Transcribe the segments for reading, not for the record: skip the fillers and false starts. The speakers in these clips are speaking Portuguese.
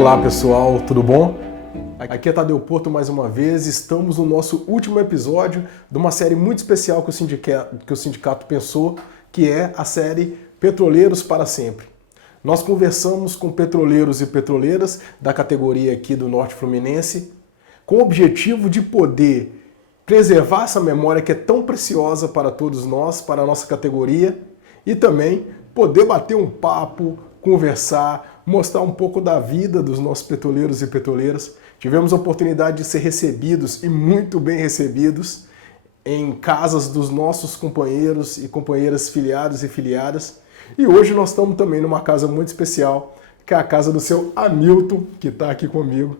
Olá pessoal, tudo bom? Aqui é Tadeu Porto mais uma vez, estamos no nosso último episódio de uma série muito especial que o sindicato pensou, que é a série Petroleiros para Sempre. Nós conversamos com petroleiros e petroleiras da categoria aqui do Norte Fluminense, com o objetivo de poder preservar essa memória que é tão preciosa para todos nós, para a nossa categoria, e também poder bater um papo, conversar, mostrar um pouco da vida dos nossos petroleiros e petroleiras. Tivemos a oportunidade de ser recebidos e muito bem recebidos em casas dos nossos companheiros e companheiras filiados e filiadas. E hoje nós estamos também numa casa muito especial, que é a casa do seu Hamilton, que está aqui comigo.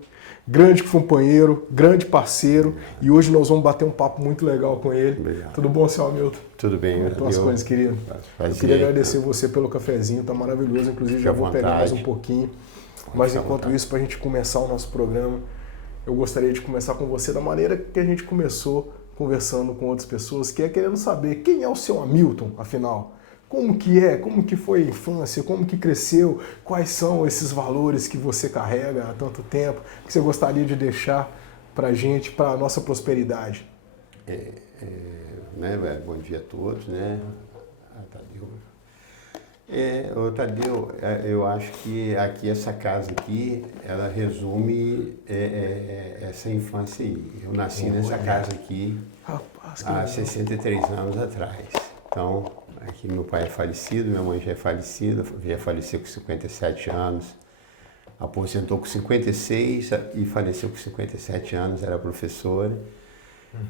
Grande companheiro, grande parceiro, e hoje nós vamos bater um papo muito legal com ele. Obrigado. Tudo bom, seu Hamilton? Tudo bem. Como estão as coisas, querido? Eu queria agradecer você pelo cafezinho, tá maravilhoso. Inclusive, já vou pegar mais um pouquinho. Mas enquanto isso, para a gente começar o nosso programa, eu gostaria de começar com você da maneira que a gente começou, conversando com outras pessoas, que é querendo saber quem é o seu Hamilton, afinal. Como que foi a infância, como que cresceu, quais são esses valores que você carrega há tanto tempo, que você gostaria de deixar para a gente, para a nossa prosperidade? Bom dia a todos, né? Tadeu, eu acho que aqui, essa casa aqui, ela resume essa infância aí. Eu nasci nessa casa aqui há 63 anos atrás. Então, aqui meu pai é falecido, minha mãe já é falecida, veio a falecer com 57 anos, aposentou com 56 e faleceu com 57 anos, era professora.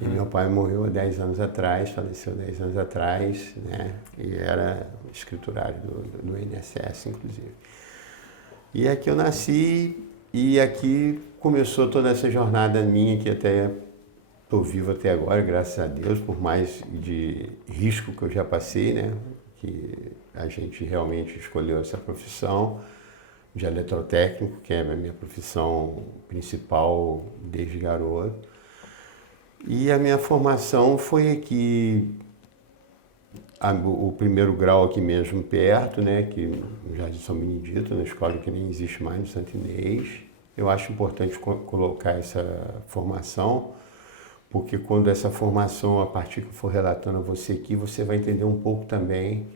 E meu pai morreu há 10 anos atrás, faleceu 10 anos atrás, né? E era escriturário do INSS, inclusive. E aqui eu nasci e aqui começou toda essa jornada minha que até estou vivo até agora, graças a Deus, por mais de risco que eu já passei, né? Que a gente realmente escolheu essa profissão de eletrotécnico, que é a minha profissão principal desde garoto. E a minha formação foi aqui, o primeiro grau aqui mesmo perto, né? Que no Jardim São Benedito, na escola que nem existe mais, no Santo Inês. Eu acho importante colocar essa formação, porque quando essa formação, a partir que eu for relatando a você aqui, você vai entender um pouco também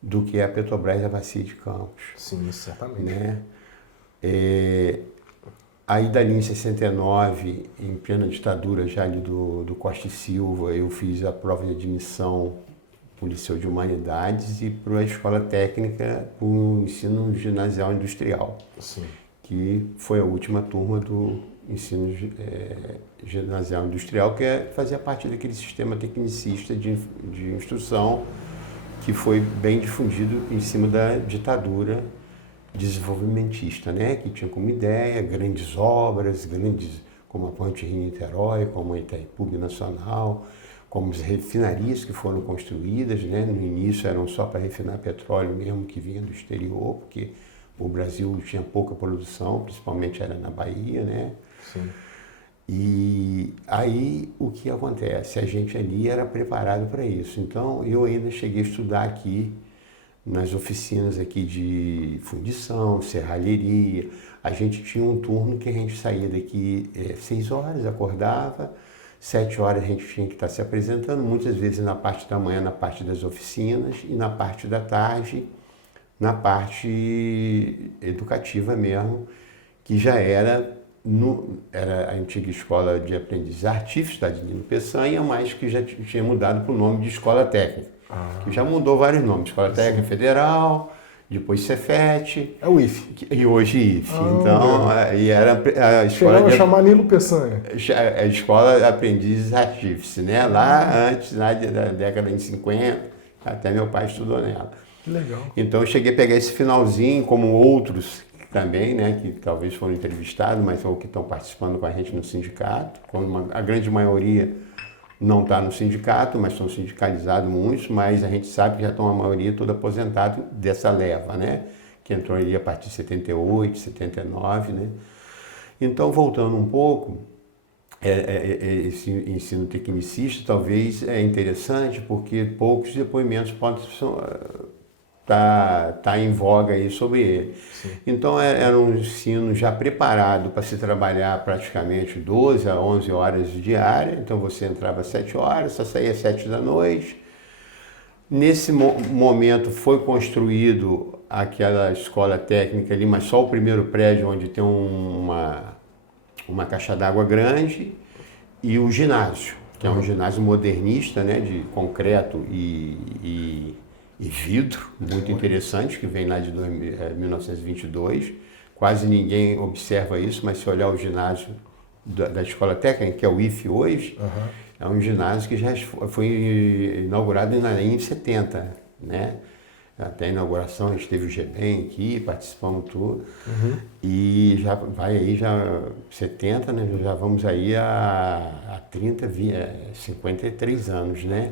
do que é a Petrobras da Bacia de Campos. Sim, certamente. Né? Aí dali em 69, em plena ditadura já ali do Costa e Silva, eu fiz a prova de admissão para o Liceu de Humanidades e para a Escola Técnica, para o Ensino Ginasial Industrial. Sim. Que foi a última turma do Ensino Ginasial Industrial, que fazia parte daquele sistema tecnicista de instrução que foi bem difundido em cima da ditadura desenvolvimentista, né? Que tinha como ideia grandes obras, como a Ponte Rio-Niterói, como a Itaipu Nacional, como as refinarias que foram construídas, né? No início eram só para refinar petróleo mesmo que vinha do exterior, porque o Brasil tinha pouca produção, principalmente era na Bahia, né? Sim. E aí o que acontece? A gente ali era preparado para isso. Então eu ainda cheguei a estudar aqui nas oficinas aqui de fundição, serralheria. A gente tinha um turno que a gente saía daqui 6 horas, acordava, 7 horas a gente tinha que estar se apresentando, muitas vezes na parte da manhã, na parte das oficinas, e na parte da tarde, na parte educativa mesmo, que já era a antiga escola de aprendizes artífices da Nino Peçanha, mas que já tinha mudado para o nome de escola técnica. Que já mudou vários nomes, Escola Técnica Federal, depois Cefet. É o IFE. E hoje IFE. Então, e era a escola... Chegava a chamar Nilo Peçanha. A escola de aprendizes artífices, né? Lá antes, lá da década de 50, até meu pai estudou nela. Que legal. Então eu cheguei a pegar esse finalzinho, como outros também, né? Que talvez foram entrevistados, mas ou que estão participando com a gente no sindicato. A grande maioria não está no sindicato, mas estão sindicalizados muitos, mas a gente sabe que já estão a maioria toda aposentado dessa leva, né? Que entrou ali a partir de 78, 79, né? Então, voltando um pouco, esse ensino tecnicista talvez é interessante porque poucos depoimentos tá em voga aí sobre ele. Sim. Então era um ensino já preparado para se trabalhar praticamente 12 a 11 horas diárias, então você entrava às 7 horas, só saía às 7 da noite. Nesse momento foi construído aquela escola técnica ali, mas só o primeiro prédio onde tem uma caixa d'água grande e o ginásio, que é um ginásio modernista, né, de concreto e vidro, muito interessante, que vem lá de 1922. Quase ninguém observa isso, mas se olhar o ginásio da escola técnica, que é o IFE hoje, é um ginásio que já foi inaugurado em 70, né? Até a inauguração a gente teve o GBEM aqui, participamos tudo. E já vai aí, já 70, né? Já vamos aí a 53 anos, né?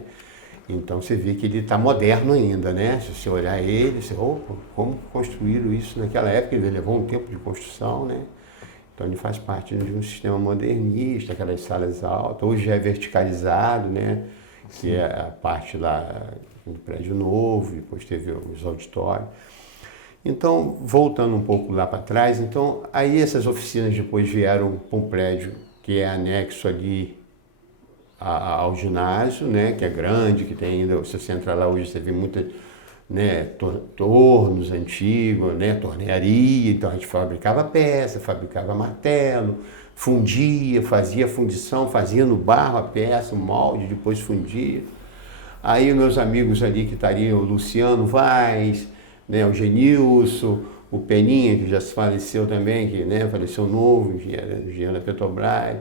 Então você vê que ele está moderno ainda, né? Se você olhar ele, você, como construíram isso naquela época, ele levou um tempo de construção, né? Então ele faz parte de um sistema modernista, aquelas salas altas, hoje já é verticalizado, né? Que é a parte lá do prédio novo, depois teve os auditórios. Então, voltando um pouco lá para trás, então aí essas oficinas depois vieram para um prédio que é anexo ali ao ginásio, né? Que é grande, que tem ainda, se você entrar lá hoje você vê muita, né, tornos antigos, né, tornearia, então a gente fabricava peça, fabricava martelo, fundia, fazia fundição, fazia no barro a peça, o molde, depois fundia. Aí meus amigos ali que estariam, o Luciano Vaz, né, o Genilson, o Peninha, que já se faleceu também, que, né, faleceu novo, engenheiro da Petrobras,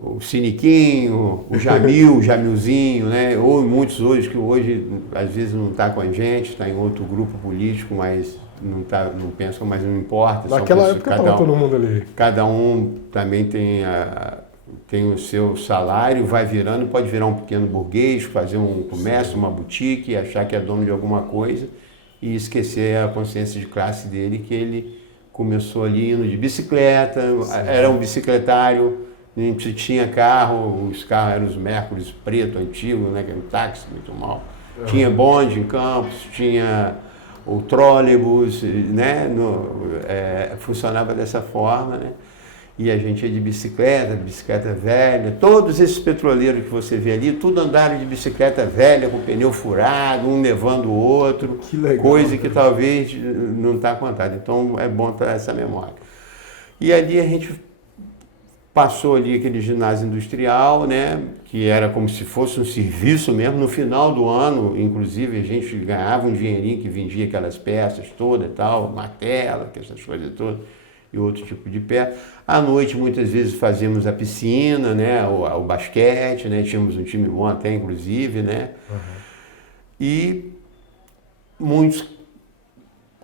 o Siniquinho, o Jamilzinho, né? Ou muitos hoje que hoje às vezes não está com a gente, está em outro grupo político, mas não pensam, mas não importa. Naquela época estava todo mundo ali. Cada um também tem o seu salário, vai virando, pode virar um pequeno burguês, fazer um comércio, uma boutique, achar que é dono de alguma coisa e esquecer a consciência de classe dele, que ele começou ali indo de bicicleta, era um bicicletário. A gente tinha carro, os carros eram os Mercury preto, antigo, né, que era um táxi muito mal. Tinha bonde em Campos, tinha o trolleybus, né, funcionava dessa forma, né? E a gente ia de bicicleta velha. Todos esses petroleiros que você vê ali, tudo andaram de bicicleta velha, com pneu furado, um levando o outro. Que legal, coisa que talvez não está contada. Então é bom ter essa memória. E ali a gente passou ali aquele ginásio industrial, né, que era como se fosse um serviço mesmo. No final do ano, inclusive, a gente ganhava um dinheirinho que vendia aquelas peças todas e tal, martela, essas coisas todas, e outro tipo de peça. À noite, muitas vezes, fazíamos a piscina, né, o basquete, né, tínhamos um time bom até, inclusive, né, e muitos,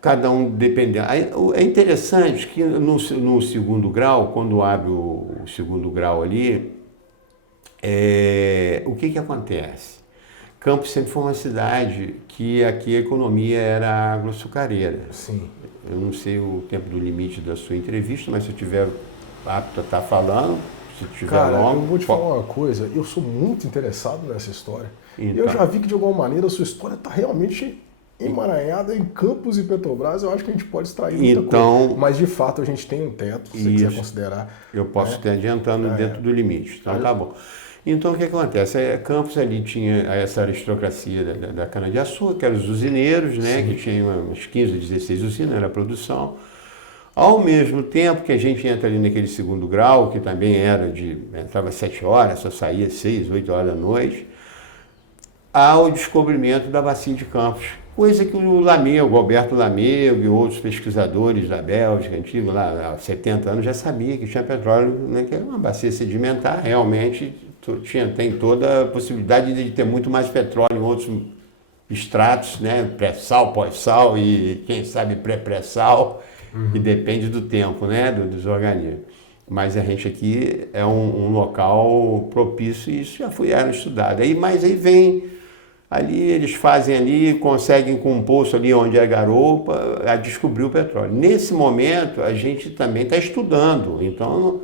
cada um dependendo. É interessante que no segundo grau, quando abre o segundo grau ali, o que acontece? Campos sempre foi uma cidade que aqui a economia era agroaçucareira. Sim. Eu não sei o tempo do limite da sua entrevista, mas se eu tiver apto a estar falando, se tiver longo... eu vou te falar uma coisa, eu sou muito interessado nessa história. Então, eu já vi que de alguma maneira a sua história está realmente emaranhada em Campos e Petrobras. Eu acho que a gente pode extrair muita coisa. Mas de fato a gente tem um teto, se você quiser considerar. Eu posso estar adiantando dentro do limite, então tá bom. Então o que acontece? Campos ali tinha essa aristocracia da cana-de-açúcar, que eram os usineiros, né? Que tinha umas 15, 16 usinas, era a produção. Ao mesmo tempo que a gente entra ali naquele segundo grau, que também entrava às 7 horas, só saía às 6, 8 horas da noite, há o descobrimento da bacia de Campos. Coisa que o Lamego, o Alberto Lamego e outros pesquisadores da Bélgica, antigo, lá há 70 anos, já sabia que tinha petróleo, né, que era uma bacia sedimentar, realmente tem toda a possibilidade de ter muito mais petróleo em outros estratos, né, pré-sal, pós-sal e quem sabe pré-pré-sal, e depende do tempo, né, dos organismos. Mas a gente aqui é um local propício e isso já era estudado. Mas aí vem, ali eles fazem ali, conseguem com um poço ali onde é garopa, a descobrir o petróleo. Nesse momento a gente também está estudando, então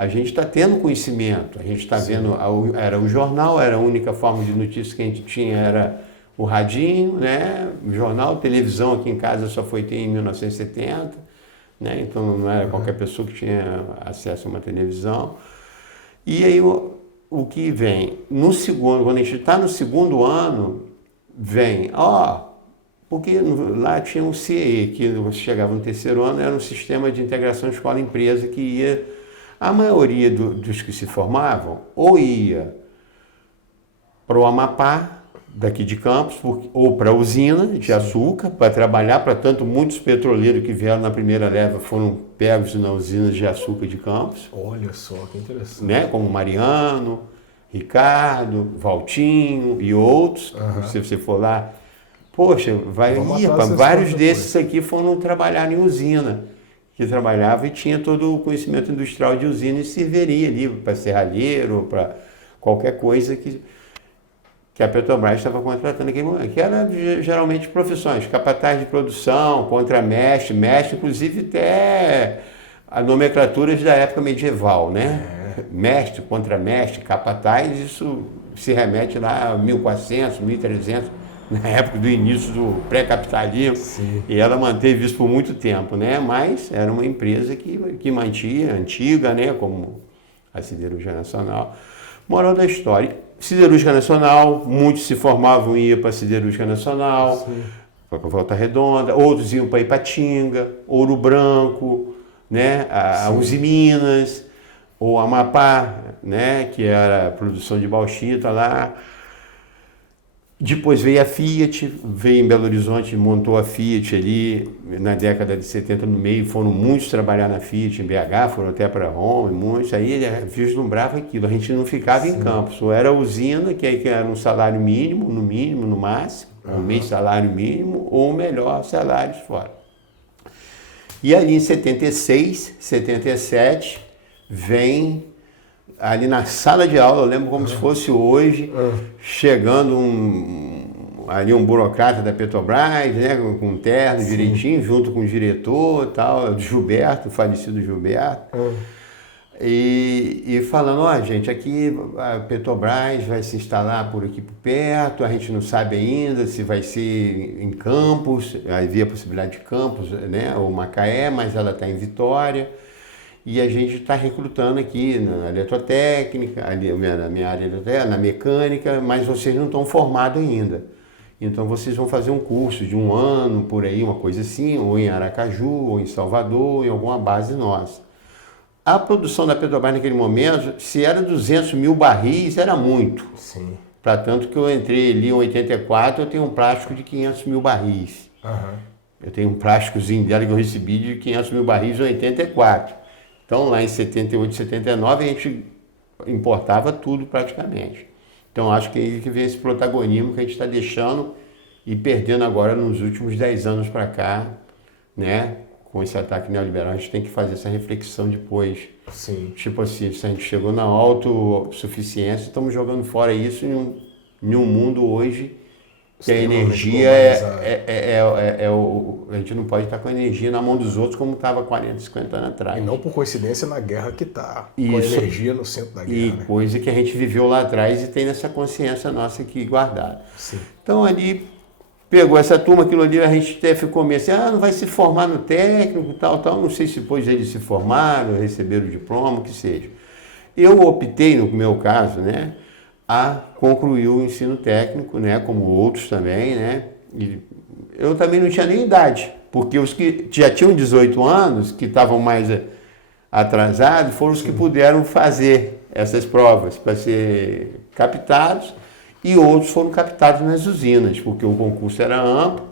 a gente está tendo conhecimento, a gente está vendo, era o jornal, era a única forma de notícia que a gente tinha, era o radinho, né? O jornal, televisão aqui em casa só foi ter em 1970, né? Então não era qualquer pessoa que tinha acesso a uma televisão. E aí o que vem? No segundo, quando a gente está no segundo ano, vem, porque lá tinha um CIE, que você chegava no terceiro ano, era um sistema de integração escola-empresa que ia, a maioria dos que se formavam, ou ia para o Amapá, daqui de Campos, ou para a usina de açúcar, para trabalhar, para tanto muitos petroleiros que vieram na primeira leva foram pegos na usina de açúcar de Campos. Olha só, que interessante. Né? Como Mariano, Ricardo, Valtinho e outros. Se você for lá, poxa, vários desses aqui foram trabalhar em usina, que trabalhava e tinha todo o conhecimento industrial de usina e serviria ali para serralheiro, para qualquer coisa que a Petrobras estava contratando aqui, que era geralmente profissões, capataz de produção, contramestre, mestre, inclusive até a nomenclatura da época medieval, né? Mestre, contramestre, capataz, isso se remete lá a 1400, 1300, na época do início do pré-capitalismo, e ela manteve isso por muito tempo, né? Mas era uma empresa que mantinha, antiga, né? Como a Siderúrgica Nacional. Moral da história, Siderúrgica Nacional, muitos se formavam e iam para a Siderúrgica Nacional, para Volta Redonda, outros iam para Ipatinga, Ouro Branco, né? A Uzi Minas, ou Amapá, né? Que era a produção de bauxita lá. Depois veio a Fiat, veio em Belo Horizonte, montou a Fiat ali na década de 70 no meio, foram muitos trabalhar na Fiat em BH, foram até para Roma, muitos, aí vislumbrava aquilo, a gente não ficava em Campos, ou era a usina, que era um salário mínimo, no máximo, um mês salário mínimo, ou melhor, salários fora. E ali em 76, 77, vem ali na sala de aula, eu lembro como se fosse hoje, chegando um burocrata da Petrobras, né, com um terno direitinho, junto com o diretor e tal, Gilberto, o falecido Gilberto, e falando, gente, aqui a Petrobras vai se instalar por aqui por perto, a gente não sabe ainda se vai ser em Campos, havia a possibilidade de Campos, né, ou Macaé, mas ela está em Vitória. E a gente está recrutando aqui na eletrotécnica, ali na minha área na mecânica, mas vocês não estão formados ainda. Então vocês vão fazer um curso de 1 ano, por aí, uma coisa assim, ou em Aracaju, ou em Salvador, em alguma base nossa. A produção da Petrobras naquele momento, se era 200 mil barris, era muito. Sim. Para tanto que eu entrei ali em 84, eu tenho um plástico de 500 mil barris. Eu tenho um plásticozinho dela que eu recebi de 500 mil barris em 84. Então, lá em 78, 79, a gente importava tudo praticamente. Então, acho que é aí que vem esse protagonismo que a gente está deixando e perdendo agora nos últimos 10 anos para cá, né? Com esse ataque neoliberal, a gente tem que fazer essa reflexão depois. Sim. Tipo assim, se a gente chegou na autossuficiência, estamos jogando fora isso em um mundo hoje que a energia a gente não pode estar com a energia na mão dos outros como estava 40, 50 anos atrás. E não por coincidência na guerra que está, com a energia no centro da guerra. E coisa que a gente viveu lá atrás e tem nessa consciência nossa aqui guardada. Sim. Então ali pegou essa turma, aquilo ali, a gente até ficou meio assim, não vai se formar no técnico, tal, não sei se depois eles se formaram, receberam o diploma, o que seja. Eu optei, no meu caso, né, a concluir o ensino técnico, né, como outros também, né, e eu também não tinha nem idade, porque os que já tinham 18 anos, que estavam mais atrasados, foram os que puderam fazer essas provas para ser captados, e outros foram captados nas usinas, porque o concurso era amplo,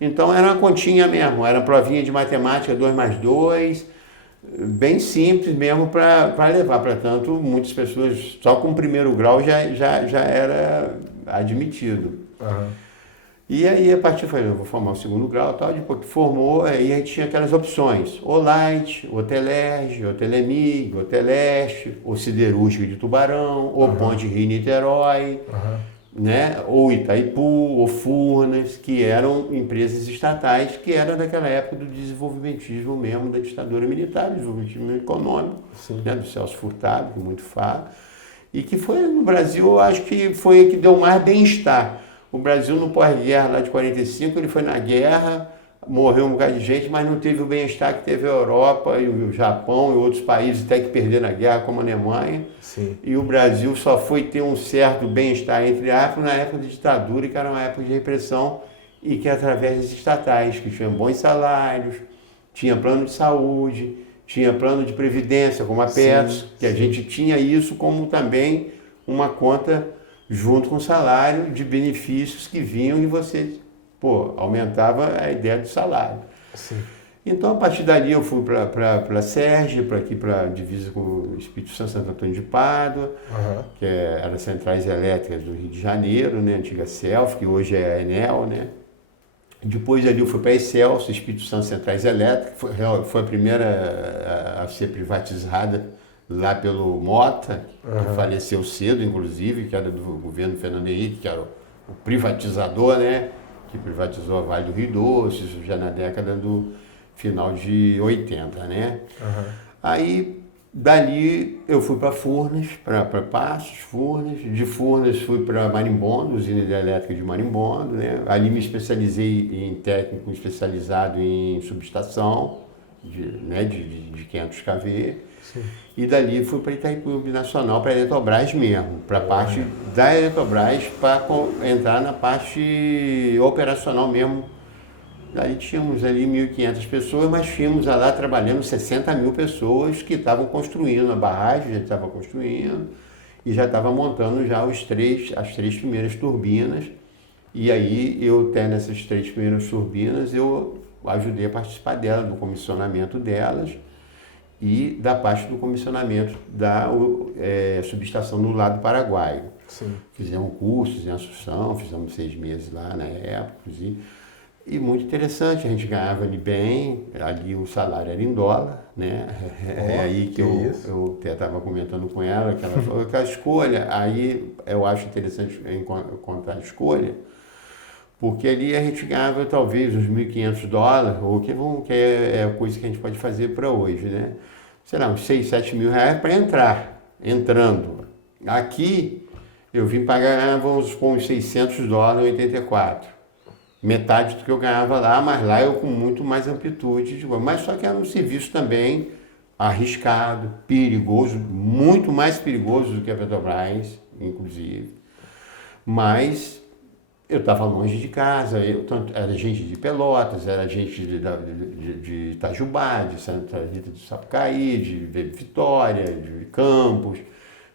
então era uma continha mesmo, era provinha de matemática 2+2, bem simples mesmo para levar, para tanto muitas pessoas só com o primeiro grau já era admitido. E aí a partir falei, eu vou formar o segundo grau, tal, depois que formou, aí a gente tinha aquelas opções, o Light, o Telerge, o Telemig, o Teleste, o Siderúrgica de Tubarão, o Ponte Rio-Niterói, né? Ou Itaipu, ou Furnas, que eram empresas estatais, que era daquela época do desenvolvimentismo mesmo, da ditadura militar, do desenvolvimentismo econômico, né? Do Celso Furtado, que muito fala, e que foi no Brasil, eu acho que foi o que deu mais bem-estar. O Brasil no pós-guerra lá de 45, ele foi na guerra, morreu um bocado de gente, mas não teve o bem-estar que teve a Europa e o Japão e outros países até que perderam a guerra, como a Alemanha. Sim. E o Brasil só foi ter um certo bem-estar entre aspas na época de ditadura, que era uma época de repressão, e que através das estatais, que tinham bons salários, tinha plano de saúde, tinha plano de previdência, como a Petros, que a gente tinha isso como também uma conta junto com o salário de benefícios que vinham e você, aumentava a ideia do salário. Sim. Então, a partir dali, eu fui para Sérgio, para aqui, para a divisa com o Espírito Santo, Santo Antônio de Pádua, que era Centrais Elétricas do Rio de Janeiro, né, antiga Celf, que hoje é a Enel, né. Depois ali eu fui para a Excelsior, Espírito Santo Centrais Elétricas, foi a primeira a ser privatizada lá pelo Mota, que faleceu cedo, inclusive, que era do governo Fernando Henrique, que era o privatizador, né, que privatizou a Vale do Rio Doce, isso já na década do final de 80, né? Aí, dali, eu fui para Furnas, para Passos, Furnas. De Furnas, fui para Marimbondo, usina hidrelétrica de Marimbondo, né? Ali me especializei em técnico especializado em subestação, de 500 kV. Sim. E dali fui para Itaipu Binacional, para a Eletrobras mesmo, para a parte da Eletrobras, para entrar na parte operacional mesmo. Daí tínhamos ali 1.500 pessoas, mas tínhamos lá trabalhando 60 mil pessoas que estavam construindo a barragem, já estava construindo e já estava montando já as três primeiras turbinas. E aí eu, tendo essas 3 primeiras turbinas, eu ajudei a participar delas, do comissionamento delas e da parte do comissionamento da subestação no lado paraguaio. Sim. Fizemos cursos em Assunção, fizemos 6 meses lá na época, e muito interessante, a gente ganhava ali bem, ali o salário era em dólar, né? É aí que eu até estava comentando com ela, que ela falou que a escolha, aí eu acho interessante contar a escolha, porque ali a gente ganhava talvez uns $1.500, ou que é a coisa que a gente pode fazer para hoje, né? Sei lá, uns 6, 7 mil reais para entrando. Aqui eu vim pagar, vamos supor, uns $600 em 84. Metade do que eu ganhava lá, mas lá eu com muito mais amplitude. Mas só que era um serviço também arriscado, perigoso, muito mais perigoso do que a Petrobras, inclusive. Mas eu estava longe de casa, era gente de Pelotas, era gente de Itajubá, de Santa Rita do Sapucaí, de Vitória, de Campos,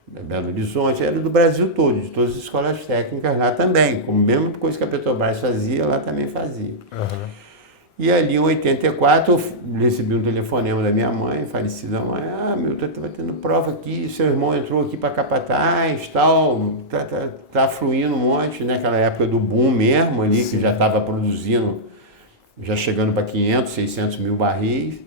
Belo Horizonte, era do Brasil todo, de todas as escolas técnicas lá também, como a mesma coisa que a Petrobras fazia, lá também fazia. E ali em 84 eu recebi um telefonema da minha mãe, falecida mãe, Milton, estava tendo prova aqui, seu irmão entrou aqui para Capataz, tal, tá fluindo um monte, né? Aquela época do boom mesmo ali, que já estava produzindo, já chegando para 500, 600 mil barris.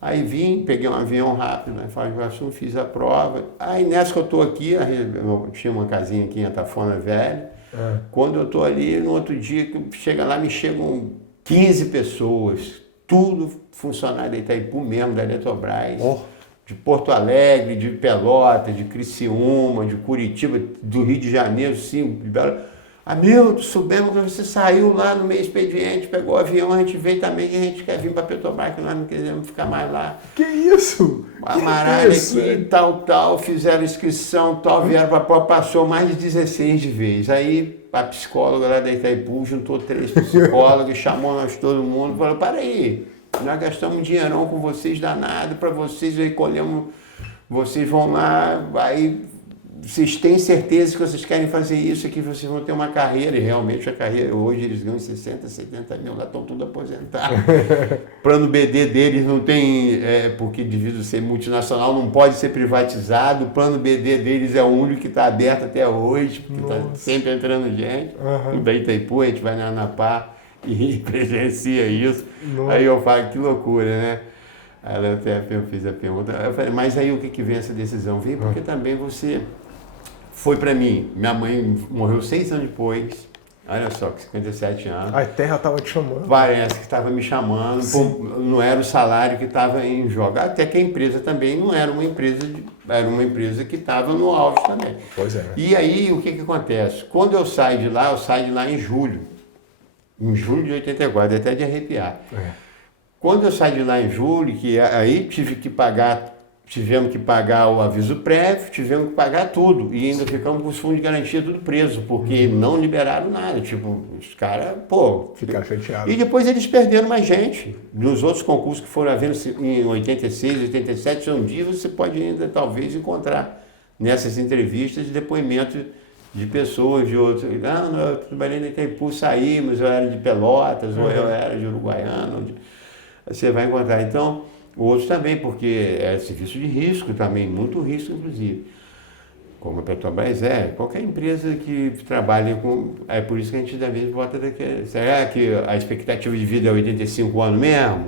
Aí vim, peguei um avião rápido, né? Foz do Iguaçu, fiz a prova. Aí nessa que eu estou aqui, eu tinha uma casinha aqui em Atafona Velha, quando eu estou ali, no outro dia, que chega lá, me chegam 15 pessoas, tudo funcionário da Itaipu mesmo, da Eletrobras, de Porto Alegre, de Pelotas, de Criciúma, de Curitiba, do Rio de Janeiro, sim, de Belo. Milton, soubemos que você saiu lá no meio expediente, pegou o avião, a gente veio também, que a gente quer vir para Petrobras, que nós não queremos ficar mais lá. Que isso? Amaralho aqui, tal, fizeram inscrição, tal, vieram para a prova, passou mais de 16 de vez. Aí a psicóloga lá da Itaipu juntou 3 psicólogos, chamou nós todo mundo, falou, para aí, nós gastamos um dinheirão com vocês danado para vocês, recolhemos, vocês vão lá, aí vocês têm certeza que vocês querem fazer isso aqui, vocês vão ter uma carreira, e realmente a carreira, hoje eles ganham 60, 70 mil, lá estão tudo aposentados. Plano BD deles não tem, porque devido a ser multinacional não pode ser privatizado, o plano BD deles é o único que está aberto até hoje, porque está sempre entrando gente. O da Itaipu, a gente vai na Anapá e presencia isso. Aí eu falo, que loucura, né? Ela até fez a pergunta, eu falei, mas aí o que vem essa decisão? Vem porque também você foi para mim. Minha mãe morreu 6 anos depois. Olha só, com 57 anos. A terra estava te chamando. Parece que estava me chamando, não era o salário que estava em jogo. Até que a empresa também não era uma empresa, era uma empresa que estava no auge também. Pois é. E aí, o que acontece? Quando eu saio de lá em julho. Em julho de 84, até de arrepiar. Quando eu saí de lá em julho, que aí tivemos que pagar o aviso prévio, tivemos que pagar tudo. E ainda ficamos com os fundos de garantia tudo preso, porque não liberaram nada. Tipo, os caras, ficaram chateados. E depois eles perderam mais gente. Nos outros concursos que foram havendo em 86, 87, um dia você pode ainda talvez encontrar nessas entrevistas depoimentos de pessoas de outros. Não, eu trabalhei na Itaipu, saí, mas eu era de Pelotas, ou eu era de Uruguaiana. Você vai encontrar. Então, outros também, porque é serviço de risco também, muito risco, inclusive. Como a Petrobras qualquer empresa que trabalha com... É por isso que a gente, às vezes, bota daquele... Será que a expectativa de vida é 85 anos mesmo?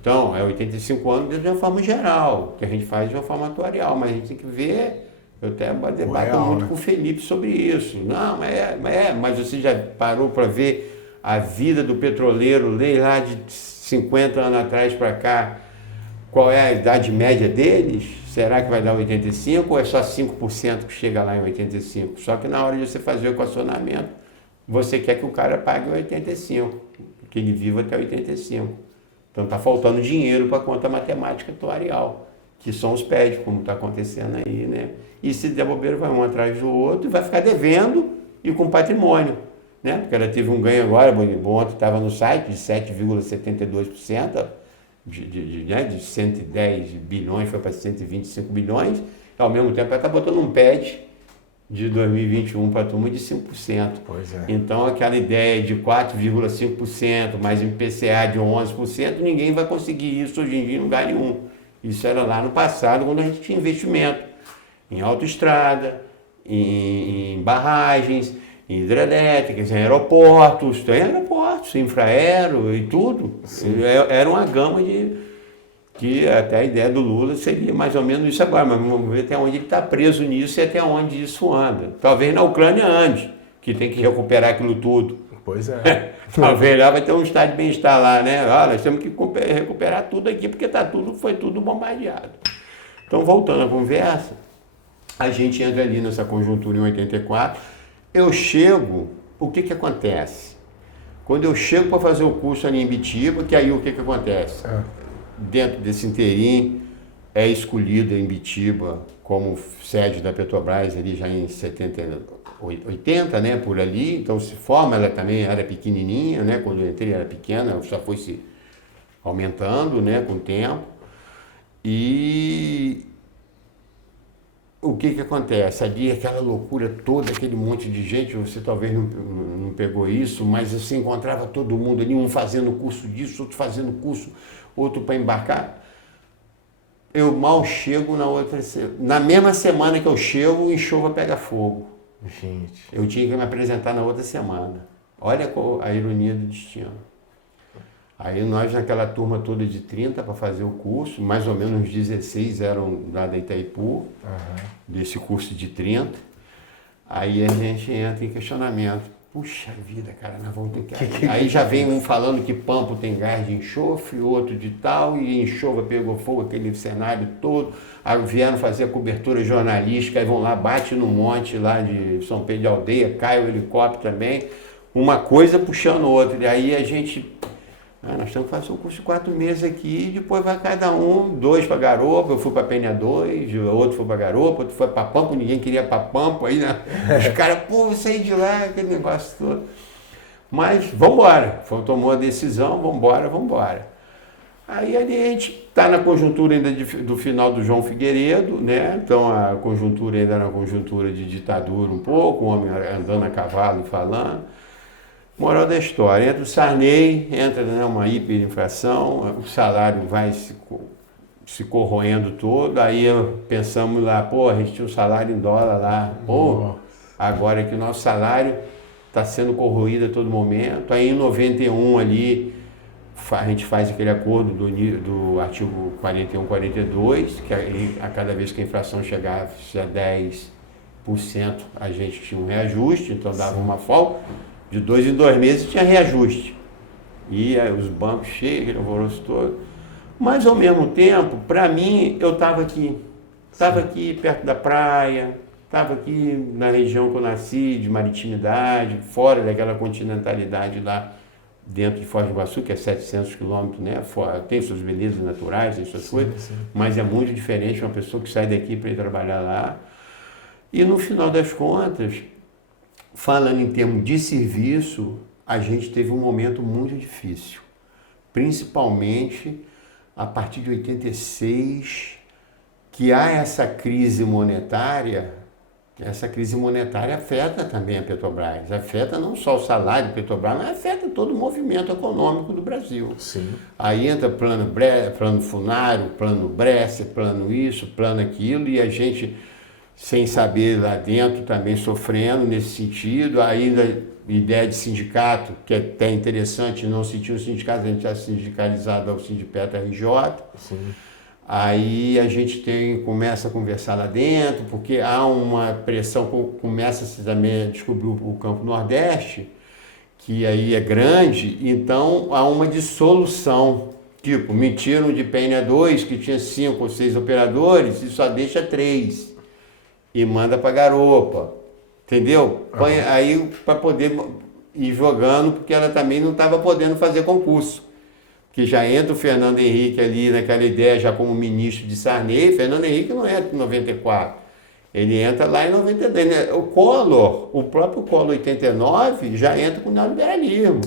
Então, é 85 anos de uma forma geral, que a gente faz de uma forma atuarial, mas a gente tem que ver... Eu até debato muito com o Felipe sobre isso. Não, mas você já parou para ver a vida do petroleiro lá de 50 anos atrás para cá? Qual é a idade média deles? Será que vai dar 85 ou é só 5% que chega lá em 85? Só que na hora de você fazer o equacionamento, você quer que o cara pague 85, que ele viva até 85. Então está faltando dinheiro para a conta matemática atuarial, que são os PED, como está acontecendo aí, né? E se der bobeira, vai um atrás do outro e vai ficar devendo e com patrimônio, né? Porque ela teve um ganho agora, ontem estava no site, de 7,72%, de 110 bilhões, foi para 125 bilhões, e ao mesmo tempo ela está botando um PED de 2021 para a turma de 5%. Pois é. Então aquela ideia de 4,5% mais IPCA de 11%, ninguém vai conseguir isso hoje em dia em lugar nenhum. Isso era lá no passado, quando a gente tinha investimento em autoestrada, em barragens, em hidrelétricas, em aeroportos, infraero e tudo. Era uma gama que até a ideia do Lula seria mais ou menos isso agora, mas vamos ver até onde ele está preso nisso e até onde isso anda. Talvez na Ucrânia ande, que tem que recuperar aquilo tudo. Pois é. Talvez lá vai ter um estado de bem-estar lá, né? Nós temos que recuperar tudo aqui, porque foi tudo bombardeado. Então, voltando à conversa, a gente entra ali nessa conjuntura em 84. Eu chego, o que acontece? Quando eu chego para fazer o curso ali em Ibitiba, que aí o que acontece? Dentro desse interim, é escolhida em Ibitiba como sede da Petrobras ali já em 80, né, por ali. Então se forma, ela também era pequenininha, né, quando eu entrei era pequena, só foi se aumentando, né, com o tempo. E o que acontece? Ali aquela loucura toda, aquele monte de gente, você talvez não pegou isso, mas você encontrava todo mundo ali, um fazendo curso disso, outro fazendo curso, outro para embarcar. Eu mal chego na mesma semana que eu chego, o enxova pega fogo. Gente. Eu tinha que me apresentar na outra semana. Olha a ironia do destino. Aí nós, naquela turma toda de 30 para fazer o curso, mais ou menos uns 16 eram lá da Itaipu, desse curso de 30. Aí a gente entra em questionamento. Puxa vida, cara, nós vamos ter que... Aí já vem um falando que Pampo tem gás de enxofre, outro de tal, e enxova pegou fogo, aquele cenário todo. Aí vieram fazer a cobertura jornalística, aí vão lá, bate no monte lá de São Pedro de Aldeia, cai o helicóptero também, uma coisa puxando outra. E aí a gente... nós temos que fazer o curso de 4 meses aqui, e depois vai cada um, 2 para Garopa, eu fui para Penha 2, outro foi para Garopa, outro foi para Pampo, ninguém queria para Pampo, aí né? Os caras, vou sair de lá, aquele negócio todo. Mas vamos embora, tomou a decisão, vamos embora. Aí a gente está na conjuntura ainda do final do João Figueiredo, né? Então a conjuntura ainda era uma conjuntura de ditadura um pouco, o homem andando a cavalo e falando. Moral da história, entra o Sarney, entra, né, uma hiperinflação, o salário vai se corroendo todo, aí pensamos lá, a gente tinha um salário em dólar lá, agora que o nosso salário está sendo corroído a todo momento, aí em 91 ali, a gente faz aquele acordo do artigo 41, 42, que aí, a cada vez que a inflação chegar a 10%, a gente tinha um reajuste, então dava uma folga, de 2 em 2 meses tinha reajuste. E aí, os bancos cheios, aquele alvoroço todo. Mas ao mesmo tempo, para mim, eu estava aqui. Estava aqui perto da praia, estava aqui na região que eu nasci, de maritimidade, fora daquela continentalidade lá dentro de Foz do Iguaçu, que é 700 quilômetros, né? Tem suas belezas naturais, tem suas coisas, mas é muito diferente uma pessoa que sai daqui para ir trabalhar lá. E no final das contas, falando em termos de serviço, a gente teve um momento muito difícil, principalmente a partir de 86, que há essa crise monetária. Essa crise monetária afeta também a Petrobras, afeta não só o salário da Petrobras, mas afeta todo o movimento econômico do Brasil. Sim. Aí entra plano Funaro, plano Bresser, plano isso, plano aquilo, e a gente, sem saber lá dentro, também sofrendo nesse sentido. Ainda ideia de sindicato, que é até interessante, não se tinha um sindicato, a gente está sindicalizado ao Sindipetro RJ. Sim. Aí a gente começa a conversar lá dentro, porque há uma pressão, começa-se também a descobrir o Campo Nordeste, que aí é grande, então há uma dissolução. Tipo, me tiram de PN 2, que tinha 5 ou 6 operadores, e só deixa 3. E manda para garopa. Entendeu? Põe aí para poder ir jogando, porque ela também não estava podendo fazer concurso. Que já entra o Fernando Henrique ali naquela ideia, já como ministro de Sarney. Fernando Henrique não entra em 94, ele entra lá em 92. Né? O próprio Collor 89 já entra com o neoliberalismo,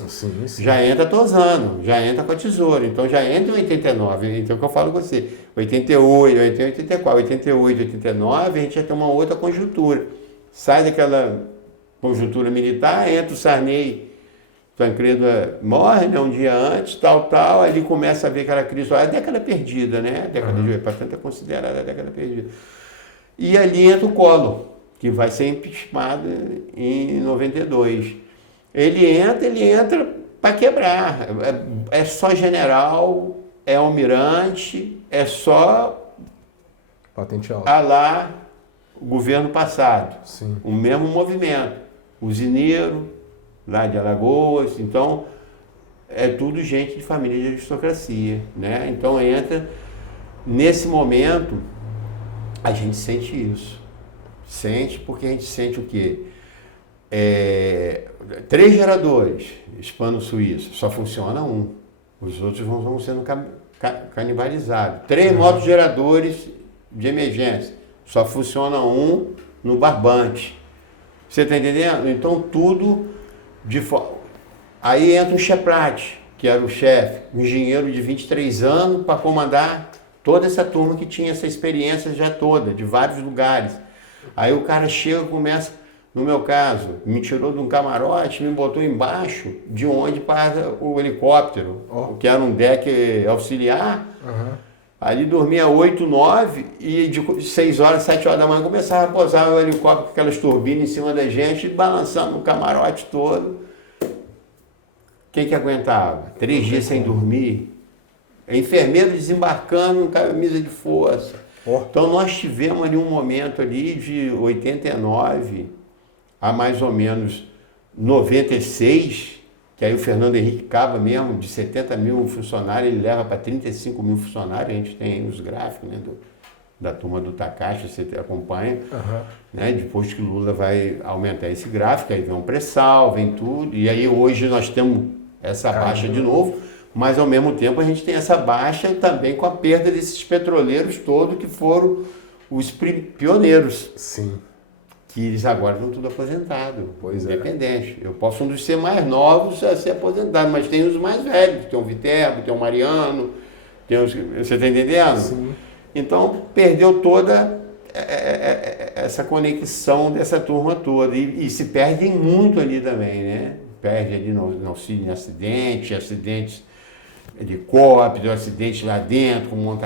já entra tosando, já entra com a tesoura, então já entra em 89. Então o que eu falo com você, 88, 84, 88, 89, a gente já tem uma outra conjuntura. Sai daquela conjuntura militar, entra o Sarney, Tancredo morre, né, um dia antes, tal, ali começa a ver aquela crise, a década perdida, né? A década de 80, portanto é considerada a década perdida. E ali entra o Collor, que vai ser impeachado em 92. Ele entra para quebrar, é só general, é almirante, é só patente alta. A lá o governo passado. Sim. O mesmo movimento, usineiro, lá de Alagoas, então é tudo gente de família de aristocracia, né? Então entra, nesse momento, a gente sente isso. Sente porque a gente sente o quê? 3 geradores, hispano suíço, só funciona um. Os outros vão sendo canibalizados. 3 motos geradores de emergência, só funciona um no barbante. Você está entendendo? Então tudo Aí entra o Cheplat, que era o chefe, um engenheiro de 23 anos para comandar toda essa turma que tinha essa experiência já toda, de vários lugares. Aí o cara chega e começa, no meu caso, me tirou de um camarote, me botou embaixo de onde passa o helicóptero, que era um deck auxiliar. Ali dormia 8, 9 e de 6 horas, 7 horas da manhã começava a pousar o helicóptero com aquelas turbinas em cima da gente, balançando o camarote todo. Quem que aguentava? 3 dias sem dormir. Enfermeiro desembarcando com camisa de força. Então nós tivemos ali um momento ali de 89 a mais ou menos 96, que aí o Fernando Henrique acaba mesmo, de 70 mil funcionários, ele leva para 35 mil funcionários, a gente tem aí os gráficos, né, da turma do Takashi, você acompanha, né, depois que Lula vai aumentar esse gráfico, aí vem um pré-sal, vem tudo, e aí hoje nós temos essa baixa de novo, mas ao mesmo tempo a gente tem essa baixa também com a perda desses petroleiros todos que foram os pioneiros. Sim. Que eles agora estão tudo aposentados, independente. Eu posso um dos ser mais novos a ser aposentado, mas tem os mais velhos, tem o Viterbo, tem o Mariano, tem os, você está entendendo? Sim. Então perdeu toda essa conexão dessa turma toda e se perdem muito ali também, né? Perde ali no auxílio em acidentes, helicóptero, acidente lá dentro, com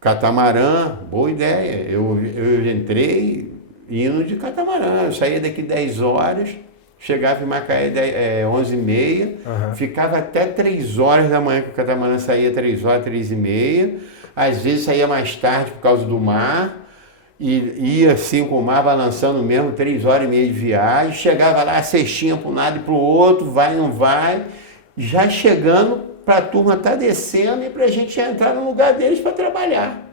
catamarã, boa ideia. Eu entrei indo de catamarã, eu saía daqui 10 horas, chegava em Macaé 11h30, ficava até 3 horas da manhã, que o catamarã saía 3 horas, 3h30, às vezes saía mais tarde por causa do mar, e ia assim com o mar balançando mesmo, 3 horas e meia de viagem, chegava lá, cestinha para um lado e para o outro, vai, não vai, já chegando para a turma estar descendo e para a gente já entrar no lugar deles para trabalhar.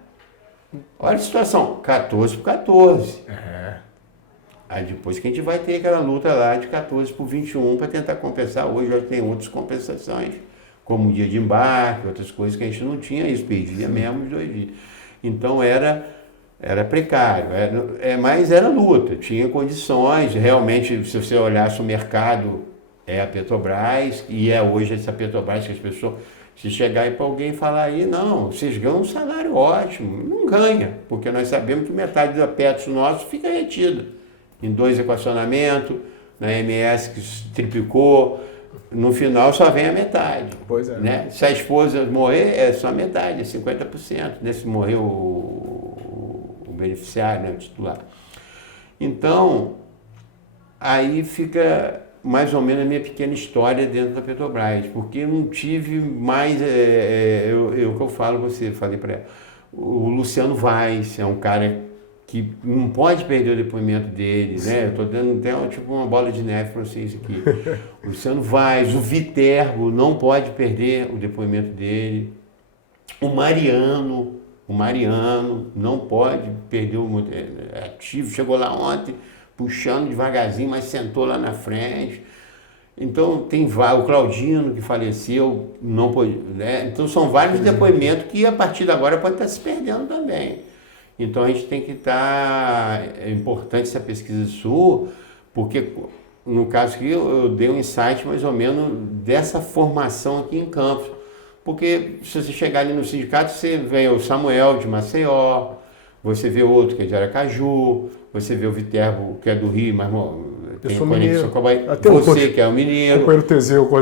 Olha a situação, 14 por 14. Aí depois que a gente vai ter aquela luta lá de 14 por 21 para tentar compensar. Hoje já tem outras compensações, como o dia de embarque, outras coisas que a gente não tinha isso, perdia mesmo os 2 dias. Então era precário, mas era luta, tinha condições. Realmente, se você olhasse o mercado, é a Petrobras, e é hoje essa Petrobras que as pessoas... Se chegar aí para alguém falar aí, não, vocês ganham um salário ótimo, não ganha, porque nós sabemos que metade da Petro nosso fica retida em 2 equacionamentos, na MS que triplicou, no final só vem a metade. Pois é. Né? Se a esposa morrer, é só metade, é 50%, né? Se morrer o beneficiário, né? O titular. Então, aí fica mais ou menos a minha pequena história dentro da Petrobras, porque eu não tive mais, o que eu falo, falei para ela, o Luciano Vaz é um cara que não pode perder o depoimento dele, né? Eu estou dando até tipo uma bola de neve para vocês aqui. O Luciano Vaz, o Viterbo não pode perder o depoimento dele. O Mariano não pode perder o ativo, chegou lá ontem, puxando devagarzinho, mas sentou lá na frente. Então tem o Claudino que faleceu, não pode, né? Então são vários depoimentos que a partir de agora pode estar se perdendo também. Então a gente tem que estar, é importante essa pesquisa sua, porque no caso aqui eu dei um insight mais ou menos dessa formação aqui em Campos. Porque se você chegar ali no sindicato, você vê o Samuel de Maceió, você vê outro que é de Aracaju, você vê o Viterbo que é do Rio, mas tem conexão com a Bahia. Você que é o mineiro, o Teseu, que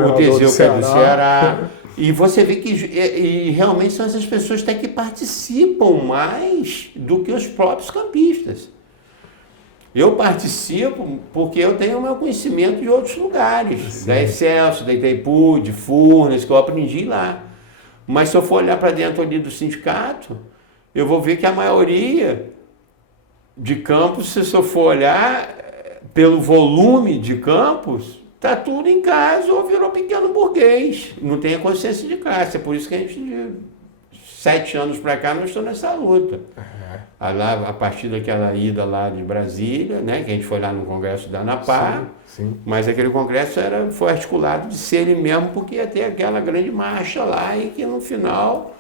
é do Ceará. E você vê que e realmente são essas pessoas até que participam mais do que os próprios campistas. Eu participo porque eu tenho o meu conhecimento de outros lugares, sim, da Excelsior, da Itaipu, de Furnas, que eu aprendi lá. Mas se eu for olhar para dentro ali do sindicato, eu vou ver que a maioria de campos, se eu for olhar pelo volume de campos, está tudo em casa ou virou pequeno burguês. Não tem a consciência de classe. É por isso que a gente, de 7 anos para cá, nós estamos nessa luta. A partir daquela ida lá de Brasília, né, que a gente foi lá no congresso da ANAPAR, sim. Mas aquele congresso foi articulado de ser ele mesmo, porque ia ter aquela grande marcha lá e que no final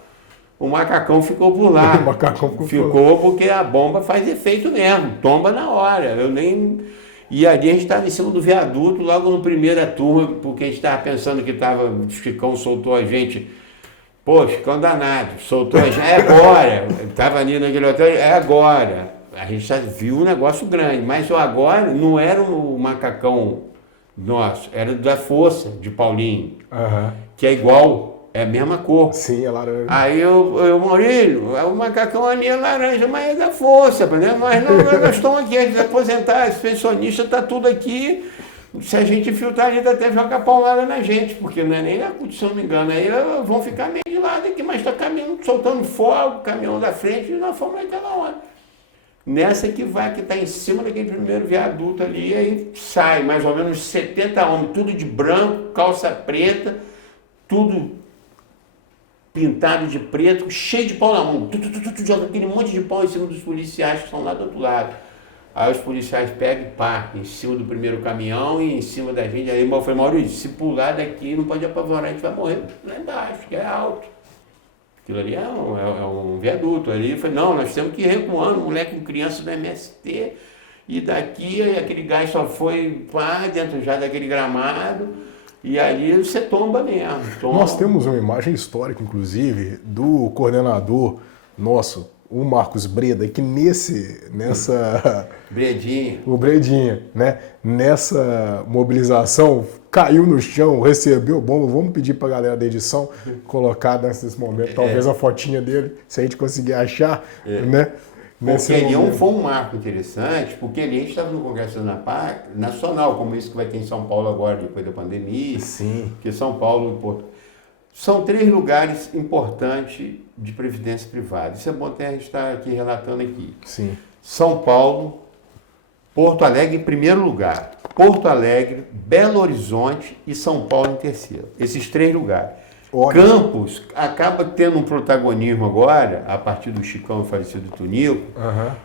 o macacão ficou por lá. O macacão ficou porque a bomba faz efeito mesmo, tomba na hora. E ali a gente estava em cima do viaduto, logo no primeira turma, porque a gente estava pensando que o Chicão soltou a gente. Pô, Chicão danado, soltou a gente, é agora. Estava ali naquele hotel, é agora. A gente já viu um negócio grande, mas o agora não era o macacão nosso, era da Força, de Paulinho, que é igual, é a mesma cor. Sim, é laranja. Aí Maurílio, o macacão ali é laranja, mas é da Força, né? Mas não, nós estamos aqui, a gente aposentar, esse pensionista está tudo aqui. Se a gente filtrar, a gente até joga paulada na gente, porque não é nem se eu não me engano, aí vão ficar meio de lado aqui, mas está caminhando, soltando fogo, caminhão da frente, e nós fomos naquela hora. Nessa que está em cima daquele primeiro viaduto ali, aí sai mais ou menos 70 homens, tudo de branco, calça preta, tudo pintado de preto, cheio de pau na mão, joga aquele monte de pau em cima dos policiais que estão lá do outro lado. Aí os policiais pegam e partem em cima do primeiro caminhão e em cima da gente. Aí eu falei, Maurício, se pular daqui não pode apavorar, a gente vai morrer lá embaixo, que é alto. Aquilo ali é um viaduto. Ali eu falei, não, nós temos que ir recuando, moleque com criança do MST, e daqui aquele gás só foi para dentro já daquele gramado, e ali você tomba mesmo. Nós temos uma imagem histórica, inclusive, do coordenador nosso, o Marcos Breda, que nessa... Bredinha. O Bredinha, né? Nessa mobilização, caiu no chão, recebeu bomba. Vamos pedir para a galera da edição colocar nesses momentos, talvez a fotinha dele, se a gente conseguir achar, né? Porque ele foi um marco interessante, porque ele estava no Congresso da ANAPAR nacional, como isso que vai ter em São Paulo agora, depois da pandemia. Sim. Que São Paulo... São 3 lugares importantes de previdência privada. Isso é bom até a gente estar aqui relatando aqui. Sim. São Paulo, Porto Alegre em primeiro lugar, Porto Alegre, Belo Horizonte e São Paulo em terceiro. Esses 3 lugares. Olha. Campos acaba tendo um protagonismo agora, a partir do Chicão e falecido Tunico,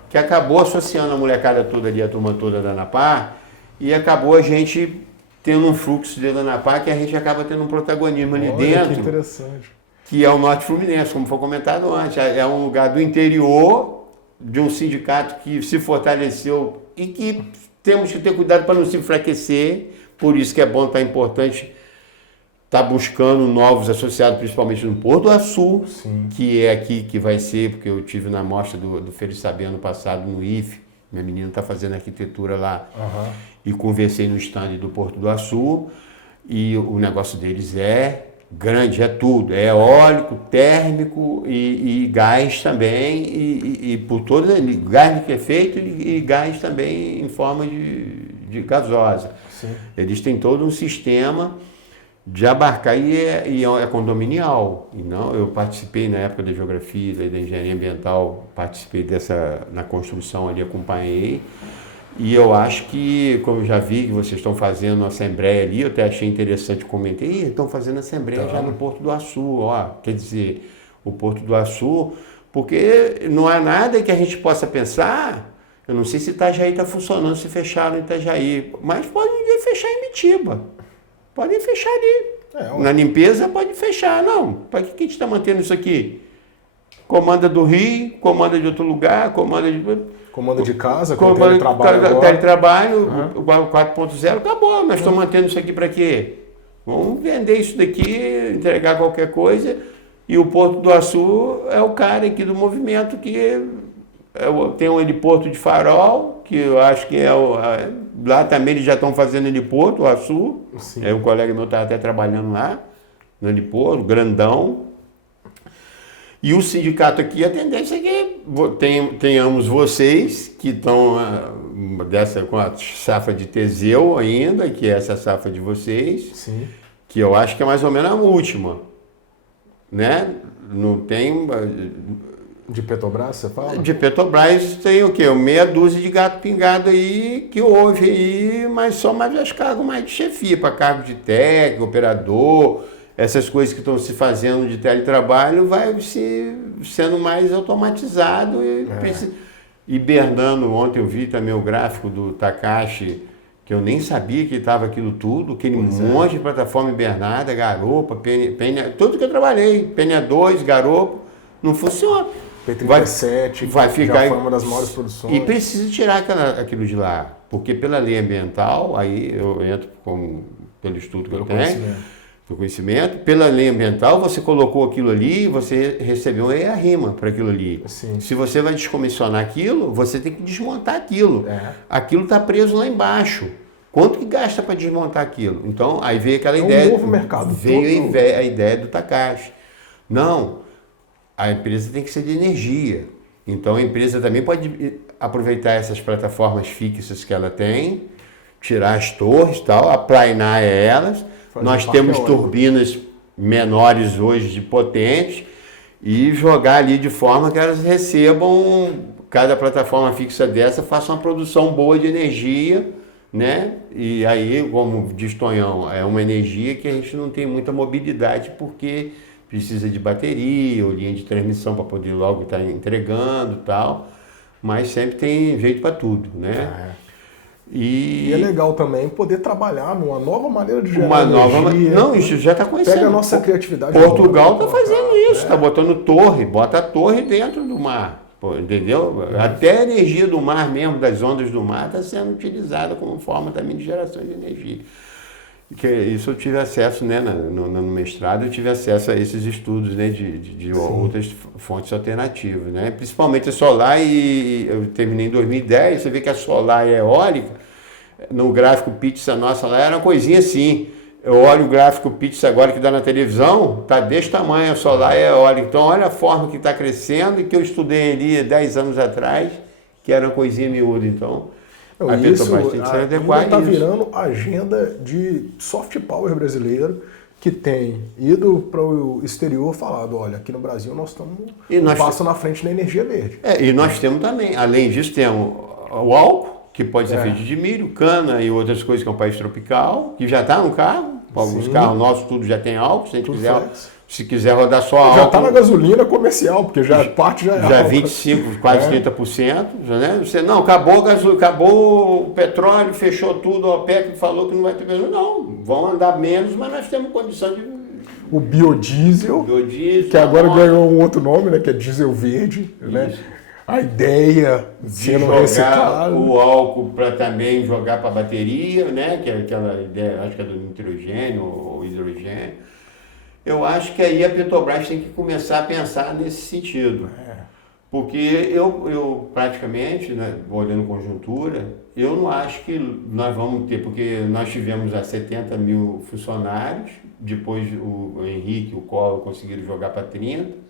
que acabou associando a molecada toda ali, a turma toda da Anapar, e acabou a gente tendo um fluxo de Anapar que a gente acaba tendo um protagonismo ali dentro. Que interessante. Que é o Norte Fluminense, como foi comentado antes. É um lugar do interior, de um sindicato que se fortaleceu e que temos que ter cuidado para não se enfraquecer. Por isso que é bom, importante estar buscando novos associados, principalmente no Porto do Açu, que é aqui que vai ser, porque eu tive na mostra do Feira de Saber ano passado no IFE, minha menina está fazendo arquitetura lá, e conversei no stand do Porto do Açu, e o negócio deles é grande, é tudo, é eólico, térmico e gás também, e por todas, gás que é feito e gás também em forma de gasosa. Sim. Eles têm todo um sistema de abarcar e é condominial. E não, eu participei na época da geografia e da engenharia ambiental, participei na construção ali, acompanhei. E eu acho que, como eu já vi que vocês estão fazendo uma assembleia ali, eu até achei interessante, comentei, estão fazendo assembleia já no Porto do Açu, quer dizer, o Porto do Açu, porque não há nada que a gente possa pensar, eu não sei se Itajaí está funcionando, se fecharam em Itajaí, mas podem fechar em Mitiba, podem fechar ali, na limpeza pode fechar, não, para que a gente está mantendo isso aqui? Comanda do Rio, comanda de outro lugar, comanda de casa, com teletrabalho, o 4.0 acabou. Nós estamos mantendo isso aqui para quê? Vamos vender isso daqui, entregar qualquer coisa. E o Porto do Açu é o cara aqui do movimento que tem um heliporto de Farol, que eu acho que lá também eles já estão fazendo heliporto, o Açu. Um colega meu estava até trabalhando lá, no heliporto, grandão. E o sindicato aqui, a tendência é que tenhamos vocês que estão com a safra de Teseu ainda, que é essa safra de vocês, que eu acho que é mais ou menos a última, né? Não tem... De Petrobras, você fala? De Petrobras tem o quê? Meia dúzia de gato pingado aí, que houve aí, mas só mais as cargos mais de chefia, para cargo de técnico, operador... Essas coisas que estão se fazendo de teletrabalho vai sendo mais automatizado e hibernando. Ontem eu vi também o gráfico do Takashi, que eu nem sabia que estava aquilo tudo, aquele monte de plataforma hibernada, garopa, penha, tudo que eu trabalhei, penha 2, garopa, não funciona. P37, vai ficar já foi uma das maiores produções. E precisa tirar aquilo de lá, porque pela lei ambiental, aí eu entro pelo estudo que eu tenho, do conhecimento, pela lei ambiental, você colocou aquilo ali, você recebeu a rima para aquilo ali. Se você vai descomissionar aquilo, você tem que desmontar aquilo. Aquilo está preso lá embaixo. Quanto que gasta para desmontar aquilo? Então, aí veio aquela ideia. Um novo mercado. Veio a ideia do Takashi. Não, a empresa tem que ser de energia. Então, a empresa também pode aproveitar essas plataformas fixas que ela tem, tirar as torres, tal, aplainar elas. Nós temos turbinas menores hoje de potentes e jogar ali de forma que elas recebam, cada plataforma fixa dessa faça uma produção boa de energia, né? E aí, como diz Tonhão, é uma energia que a gente não tem muita mobilidade porque precisa de bateria ou linha de transmissão para poder logo estar entregando e tal, mas sempre tem jeito para tudo, né? E é legal também poder trabalhar numa nova maneira de gerar energia. Não, isso já está conhecendo. Pega a nossa criatividade. Portugal está fazendo isso, está botando torre, bota a torre dentro do mar, entendeu? Até a energia do mar mesmo, das ondas do mar, está sendo utilizada como forma também de geração de energia. Isso eu tive acesso, né, no mestrado, eu tive acesso a esses estudos, né, de outras fontes alternativas, né, principalmente a solar, e eu terminei em 2010, você vê que a solar e a eólica, no gráfico pizza nossa lá, era uma coisinha assim, eu olho o gráfico pizza agora que dá na televisão, tá desse tamanho a solar e a eólica, então olha a forma que está crescendo e que eu estudei ali 10 anos atrás, que era uma coisinha miúda, então... A Petrobras tem que ser adequada. Está virando agenda de soft power brasileiro que tem ido para o exterior falado, olha, aqui no Brasil nós estamos um passo na frente na energia verde. E nós temos também, além disso, temos o álcool, que pode ser feito de milho, cana e outras coisas, que é um país tropical, que já está no carro. Alguns carros nossos, tudo já tem álcool, se a gente quiser, se quiser rodar só álcool. Já está na gasolina comercial, porque já parte já é álcool. Já 25%, quase 30%. Né? Você, não, acabou o petróleo, fechou tudo, a OPEC falou que não vai ter gasolina. Não, vão andar menos, mas nós temos condição de... O biodiesel que agora ganhou um outro nome, né, que é diesel verde, né? A ideia de sendo reciclado. O álcool para também jogar para a bateria, né? Que é aquela ideia, acho que é do nitrogênio ou hidrogênio. Eu acho que aí a Petrobras tem que começar a pensar nesse sentido. Porque eu praticamente, né, olhando conjuntura, eu não acho que nós vamos ter, porque nós tivemos 70 mil funcionários, depois o Henrique, o Collor conseguiram jogar para 30.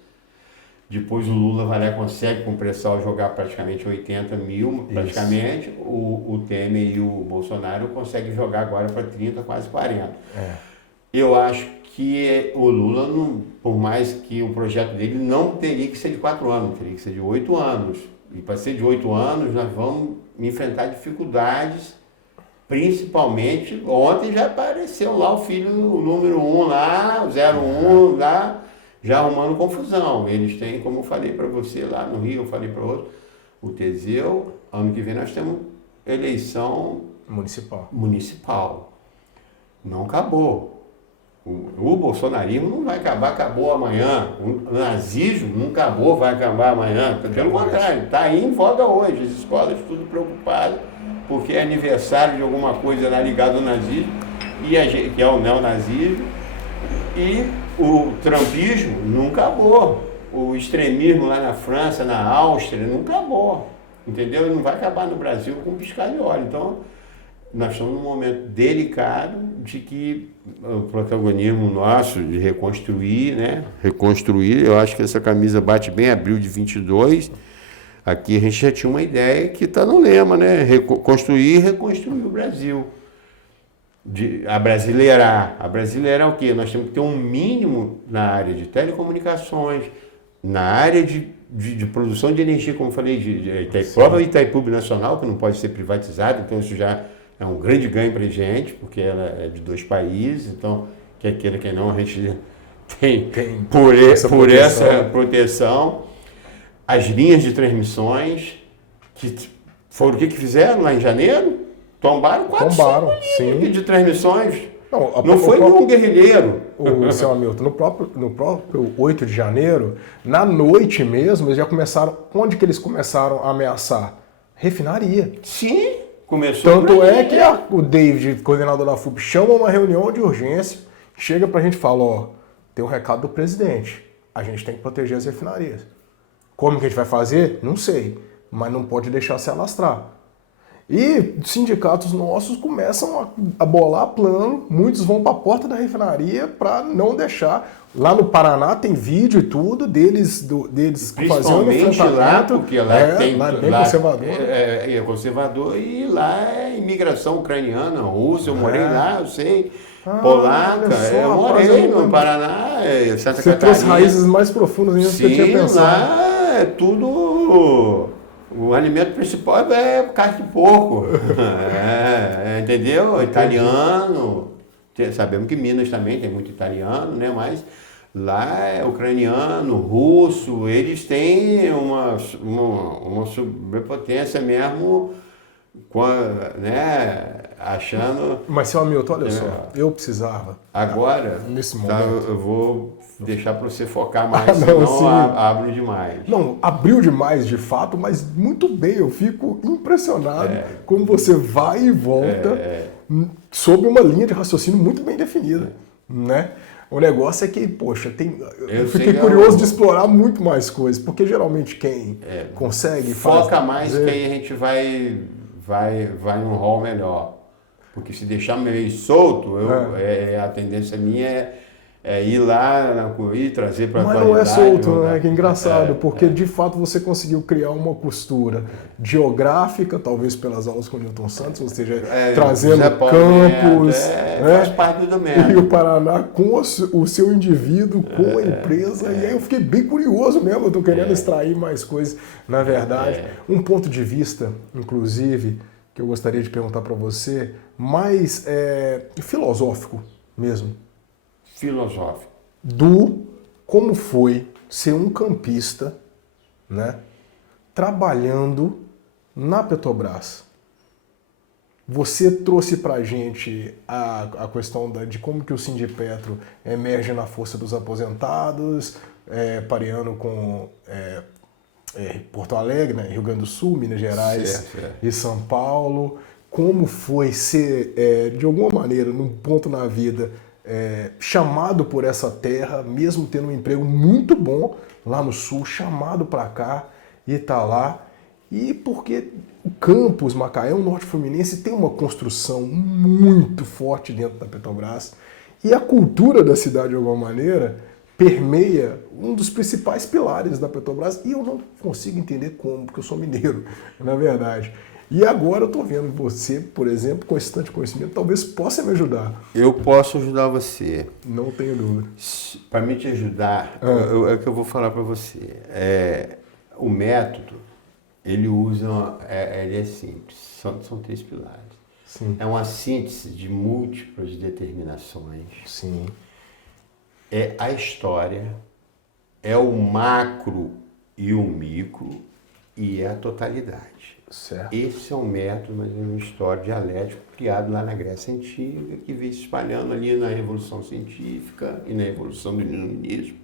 Depois o Lula vai lá e consegue com pressão jogar praticamente 80 mil, praticamente. O Temer e o Bolsonaro conseguem jogar agora para 30, quase 40. Eu acho que o Lula, não, por mais que o projeto dele não teria que ser de 4 anos, teria que ser de 8 anos. E para ser de 8 anos, nós vamos enfrentar dificuldades, principalmente, ontem já apareceu lá o filho, o número 1 lá, o 01 lá, já arrumando confusão. Eles têm, como eu falei para você lá no Rio, eu falei para outro, o Teseu, ano que vem nós temos eleição municipal. Não acabou. O bolsonarismo não vai acabar, acabou amanhã. O nazismo não acabou, vai acabar amanhã. Pelo contrário, está aí em voga hoje. As escolas tudo preocupadas, porque é aniversário de alguma coisa lá ligada ao nazismo, que é o neonazismo. E o trumpismo não acabou. O extremismo lá na França, na Áustria, não acabou. Entendeu? E não vai acabar no Brasil com um piscar de óleo. Então, nós estamos num momento delicado de que o protagonismo nosso de reconstruir, né? Reconstruir, eu acho que essa camisa bate bem abril de 22. Aqui a gente já tinha uma ideia que está no lema, né? Construir e reconstruir o Brasil. Abrasileirar. Abrasileirar o quê? Nós temos que ter um mínimo na área de telecomunicações, na área de produção de energia, como eu falei, própria Itaipu Nacional, que não pode ser privatizada, então isso já é um grande ganho para a gente, porque ela é de 2 países, então, quer queira, quer não, a gente tem por essa proteção. As linhas de transmissões, que foram o que fizeram lá em janeiro? Tombaram 400 linhas de transmissões. Não foi nenhum guerrilheiro. O seu Hamilton, no próprio 8 de janeiro, na noite mesmo, eles já começaram... Onde que eles começaram a ameaçar? Refinaria. Sim, começou. Tanto é que o David, coordenador da FUP, chama uma reunião de urgência, chega pra gente e fala, ó, tem um recado do presidente, a gente tem que proteger as refinarias. Como que a gente vai fazer? Não sei, mas não pode deixar se alastrar. E sindicatos nossos começam a bolar plano, muitos vão para a porta da refinaria para não deixar. Lá no Paraná tem vídeo e tudo deles fazendo enfrentamento. Lá, porque lá tem lá é bem conservador. É conservador e lá é imigração ucraniana, russa, eu morei lá, eu sei. Polaca, eu morei no Paraná, Santa Catarina. Você trouxe raízes mais profundas ainda do que eu tinha pensado. Lá é tudo... O alimento principal é carne de porco, entendeu? Italiano, sabemos que Minas também tem muito italiano, né? Mas lá é ucraniano, russo, eles têm uma sobrepotência mesmo, né? Achando... Mas, seu Hamilton, olha só, eu precisava... Agora, nesse momento, eu vou deixar para você focar mais, senão abro demais. Não, abriu demais de fato, mas muito bem, eu fico impressionado como você vai e volta sobre uma linha de raciocínio muito bem definida, né? O negócio é que, poxa, eu fiquei curioso de explorar muito mais coisas, porque geralmente quem consegue... Foca mais que aí a gente vai num rol melhor. Porque se deixar meio solto, a tendência minha ir lá e trazer para a Mas atualidade. não é solto, né? Que engraçado, porque de fato você conseguiu criar uma costura geográfica, talvez pelas aulas com o Newton Santos, ou seja, trazendo campos, faz parte do método. E o Paraná com o seu indivíduo, com a empresa, e aí eu fiquei bem curioso mesmo, eu estou querendo extrair mais coisas, na verdade. Um ponto de vista, inclusive, que eu gostaria de perguntar para você, mais filosófico mesmo. Filosófico. Do como foi ser um campista, né, trabalhando na Petrobras. Você trouxe para a gente a questão de como que o Sindipetro emerge na força dos aposentados, pareando com Porto Alegre, né, Rio Grande do Sul, Minas Gerais e São Paulo. Como foi ser, de alguma maneira, num ponto na vida, chamado por essa terra, mesmo tendo um emprego muito bom lá no sul, chamado para cá e tá lá. E porque o campus Macaé, o Norte Fluminense, tem uma construção muito forte dentro da Petrobras e a cultura da cidade, de alguma maneira, permeia um dos principais pilares da Petrobras e eu não consigo entender como, porque eu sou mineiro, na verdade. E agora eu estou vendo você, por exemplo, com esse tanto de conhecimento, talvez possa me ajudar. Eu posso ajudar você. Não tenho dúvida. Para me te ajudar, é o que eu vou falar para você. O método, ele é simples, são 3 pilares. Sim. É uma síntese de múltiplas determinações. Sim. É a história, é o macro e o micro e é a totalidade. Certo. Esse é um método, mas é uma história dialético criado lá na Grécia Antiga, que veio se espalhando ali na Revolução Científica e na evolução do iluminismo.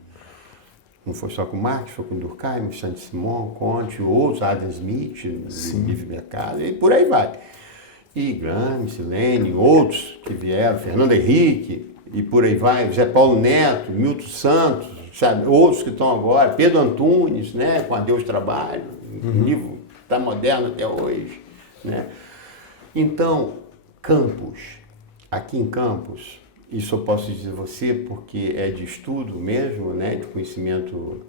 Não foi só com Marx, foi com Durkheim, Saint-Simon, Comte, outros, Adam Smith, Livre Mercado, e por aí vai. E Gramsci, Lenin, outros que vieram, Fernando Henrique, e por aí vai, José Paulo Neto, Milton Santos, sabe, outros que estão agora, Pedro Antunes, né, com Adeus Trabalho, um livro está moderno até hoje, né? Então, Campos, aqui em Campos, isso eu posso dizer a você porque é de estudo mesmo, né, de conhecimento,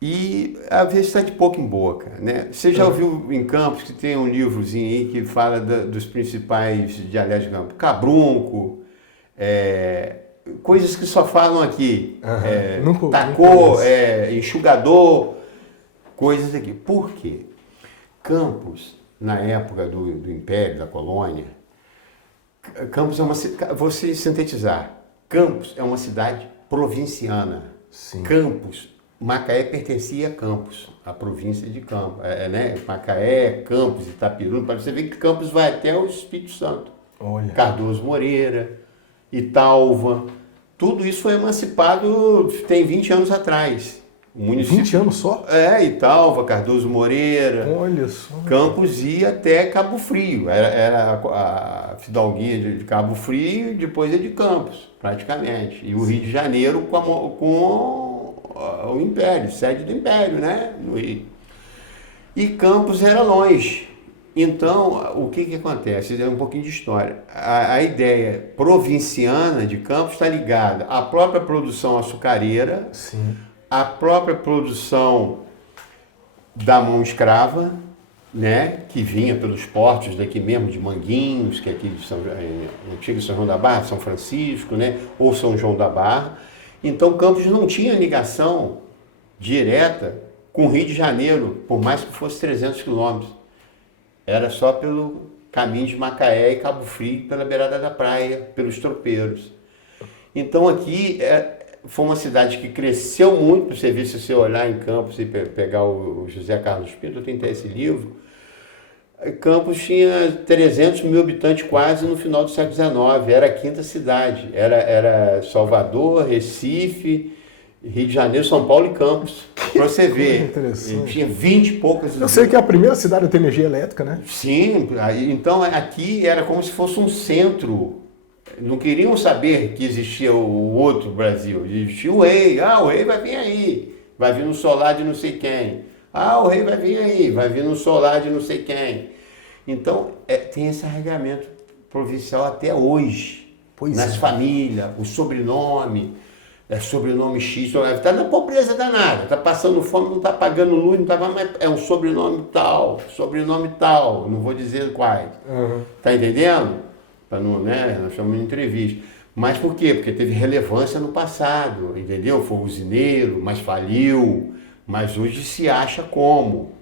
e às vezes está de pouco em boca, né? Você já ouviu em Campos que tem um livrozinho aí que fala dos principais dialetos de Campos, Cabrunco, coisas que só falam aqui, tacô, enxugador, coisas aqui. Por quê? Campos, na época do Império, da colônia, Campos é vou sintetizar, Campos é uma cidade provinciana. Sim. Campos, Macaé pertencia a Campos, a província de Campos, né? Macaé, Campos, Itapiruna, para você ver que Campos vai até o Espírito Santo. Olha. Cardoso Moreira, Italva, tudo isso foi emancipado tem 20 anos atrás. O município, 20 anos só? Italva, Cardoso Moreira. Olha só. Campos ia até Cabo Frio. Era a fidalguia de Cabo Frio e depois é de Campos, praticamente. E o Rio de Janeiro com o Império, sede do Império, né? No Rio. E Campos era longe. Então, o que acontece? É um pouquinho de história. A ideia provinciana de Campos está ligada à própria produção açucareira. Sim. A própria produção da mão escrava, né, que vinha pelos portos daqui mesmo, de Manguinhos, que é aqui de antigo São João da Barra, São Francisco, né, ou São João da Barra. Então Campos não tinha ligação direta com o Rio de Janeiro, por mais que fosse 300 quilômetros. Era só pelo caminho de Macaé e Cabo Frio, pela beirada da praia, pelos tropeiros. Então aqui foi uma cidade que cresceu muito. Você vê, se você olhar em Campos e pegar o José Carlos Pinto, eu tenho até esse livro, Campos tinha 300 mil habitantes quase no final do século XIX, era a quinta cidade, era Salvador, Recife, Rio de Janeiro, São Paulo e Campos, para você ver, tinha 20 e poucas... Eu sei que é a primeira cidade a ter energia elétrica, né? Sim, então aqui era como se fosse um centro. Não queriam saber que existia o outro Brasil, existia o rei, o rei vai vir aí, vai vir no solar de não sei quem, o rei vai vir aí, vai vir no solar de não sei quem. Então tem esse arregamento provincial até hoje. nas famílias, o sobrenome, sobrenome X, está na pobreza danada, está passando fome, não está pagando luz, não tá, mas é um sobrenome tal, não vou dizer quais. Tá entendendo? Para não, né? Nós chamamos de entrevista. Mas por quê? Porque teve relevância no passado, entendeu? Foi usineiro, mas faliu, mas hoje se acha como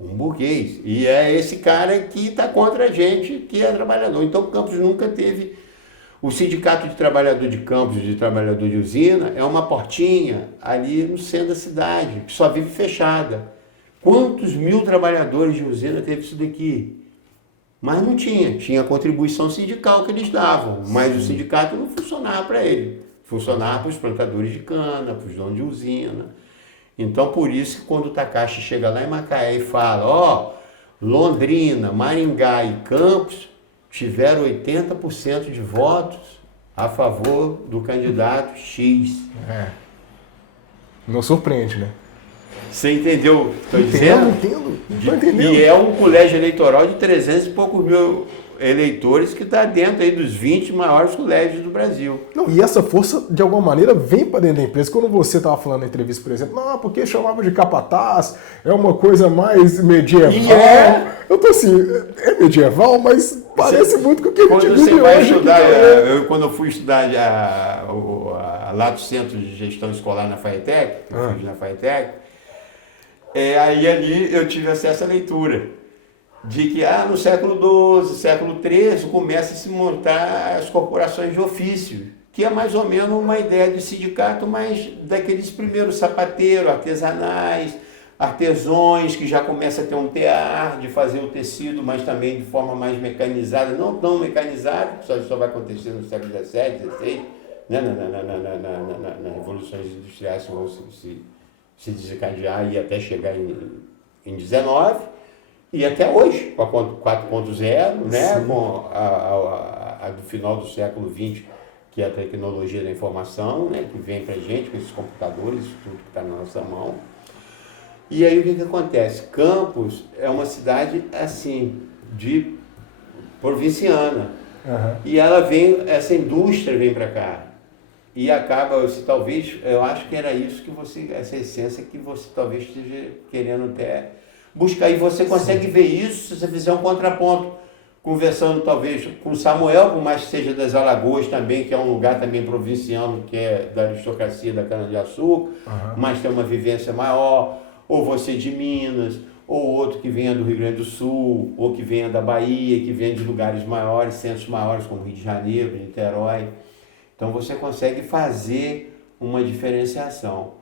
um burguês. E é esse cara que está contra a gente, que é trabalhador. Então Campos nunca teve... O Sindicato de Trabalhador de Campos e de Trabalhador de Usina é uma portinha ali no centro da cidade, que só vive fechada. Quantos mil trabalhadores de usina teve isso daqui? Mas não tinha contribuição sindical que eles davam, mas o sindicato não funcionava para ele, funcionava para os plantadores de cana, para os donos de usina. Então por isso que quando o Takashi chega lá em Macaé e fala, Londrina, Maringá e Campos tiveram 80% de votos a favor do candidato X. Não surpreende, né? Você entendeu o que estou dizendo? Entendo. Estou entendendo. E é um colégio eleitoral de 300 e poucos mil eleitores que está dentro aí dos 20 maiores colégios do Brasil. Não, e essa força, de alguma maneira, vem para dentro da empresa. Quando você estava falando na entrevista, por exemplo, não, porque chamava de capataz, é uma coisa mais medieval. Eu tô assim, é medieval, mas parece muito com o que a gente vive hoje. Quando você vai estudar, quando eu fui estudar lá do Centro de Gestão Escolar na FAETEC, eu fiz na FAETEC, aí ali eu tive acesso à leitura. De que no século XII, século XIII, começa a se montar as corporações de ofício, que é mais ou menos uma ideia de sindicato, mas daqueles primeiros sapateiros, artesanais, artesões, que já começa a ter um tear de fazer o tecido, mas também de forma mais mecanizada, não tão mecanizada, só vai acontecer no século XVII, XVI, né? Nas revoluções industriais que vão se desencadear e até chegar em 19. E até hoje, com a 4.0, né? Com a do final do século XX, que é a tecnologia da informação, né? Que vem para a gente com esses computadores, tudo que está na nossa mão. E aí o que acontece? Campos é uma cidade assim, de provinciana. E ela essa indústria vem para cá. E acaba, talvez, eu acho que era isso que essa essência que você talvez esteja querendo até buscar, e você consegue ver isso se você fizer um contraponto, conversando talvez com Samuel, por mais que seja das Alagoas também, que é um lugar também provinciano, que é da aristocracia da cana-de-açúcar, mas tem uma vivência maior, ou você de Minas, ou outro que venha do Rio Grande do Sul, ou que venha da Bahia, que venha de lugares maiores, centros maiores, como Rio de Janeiro, Niterói. Então você consegue fazer uma diferenciação.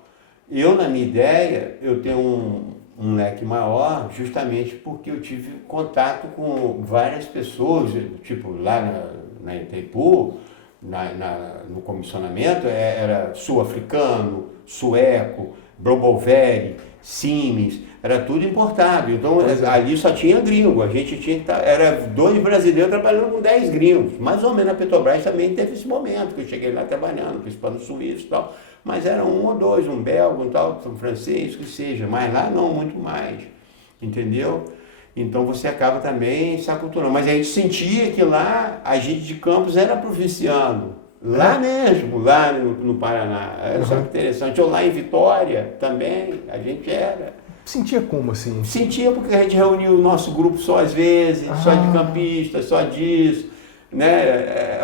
Eu, na minha ideia, eu tenho um leque maior, justamente porque eu tive contato com várias pessoas, tipo lá na Itaipu, no comissionamento, era sul-africano, sueco, Broboveri, Siemens, era tudo importado. Então ali só tinha gringo, a gente tinha que era 2 brasileiros trabalhando com 10 gringos. Mais ou menos a Petrobras também teve esse momento, que eu cheguei lá trabalhando, principalmente no Suíço e tal. Mas eram 1 ou 2, um belga, um tal, um francês, que seja. Mas lá não, muito mais. Entendeu? Então você acaba também se aculturando. Mas a gente sentia que lá a gente de Campos era provinciano. Lá mesmo, lá no Paraná. Era só interessante. Ou lá em Vitória também, a gente era. Sentia como assim? Sentia porque a gente reunia o nosso grupo só às vezes, só de campistas, só disso. Né?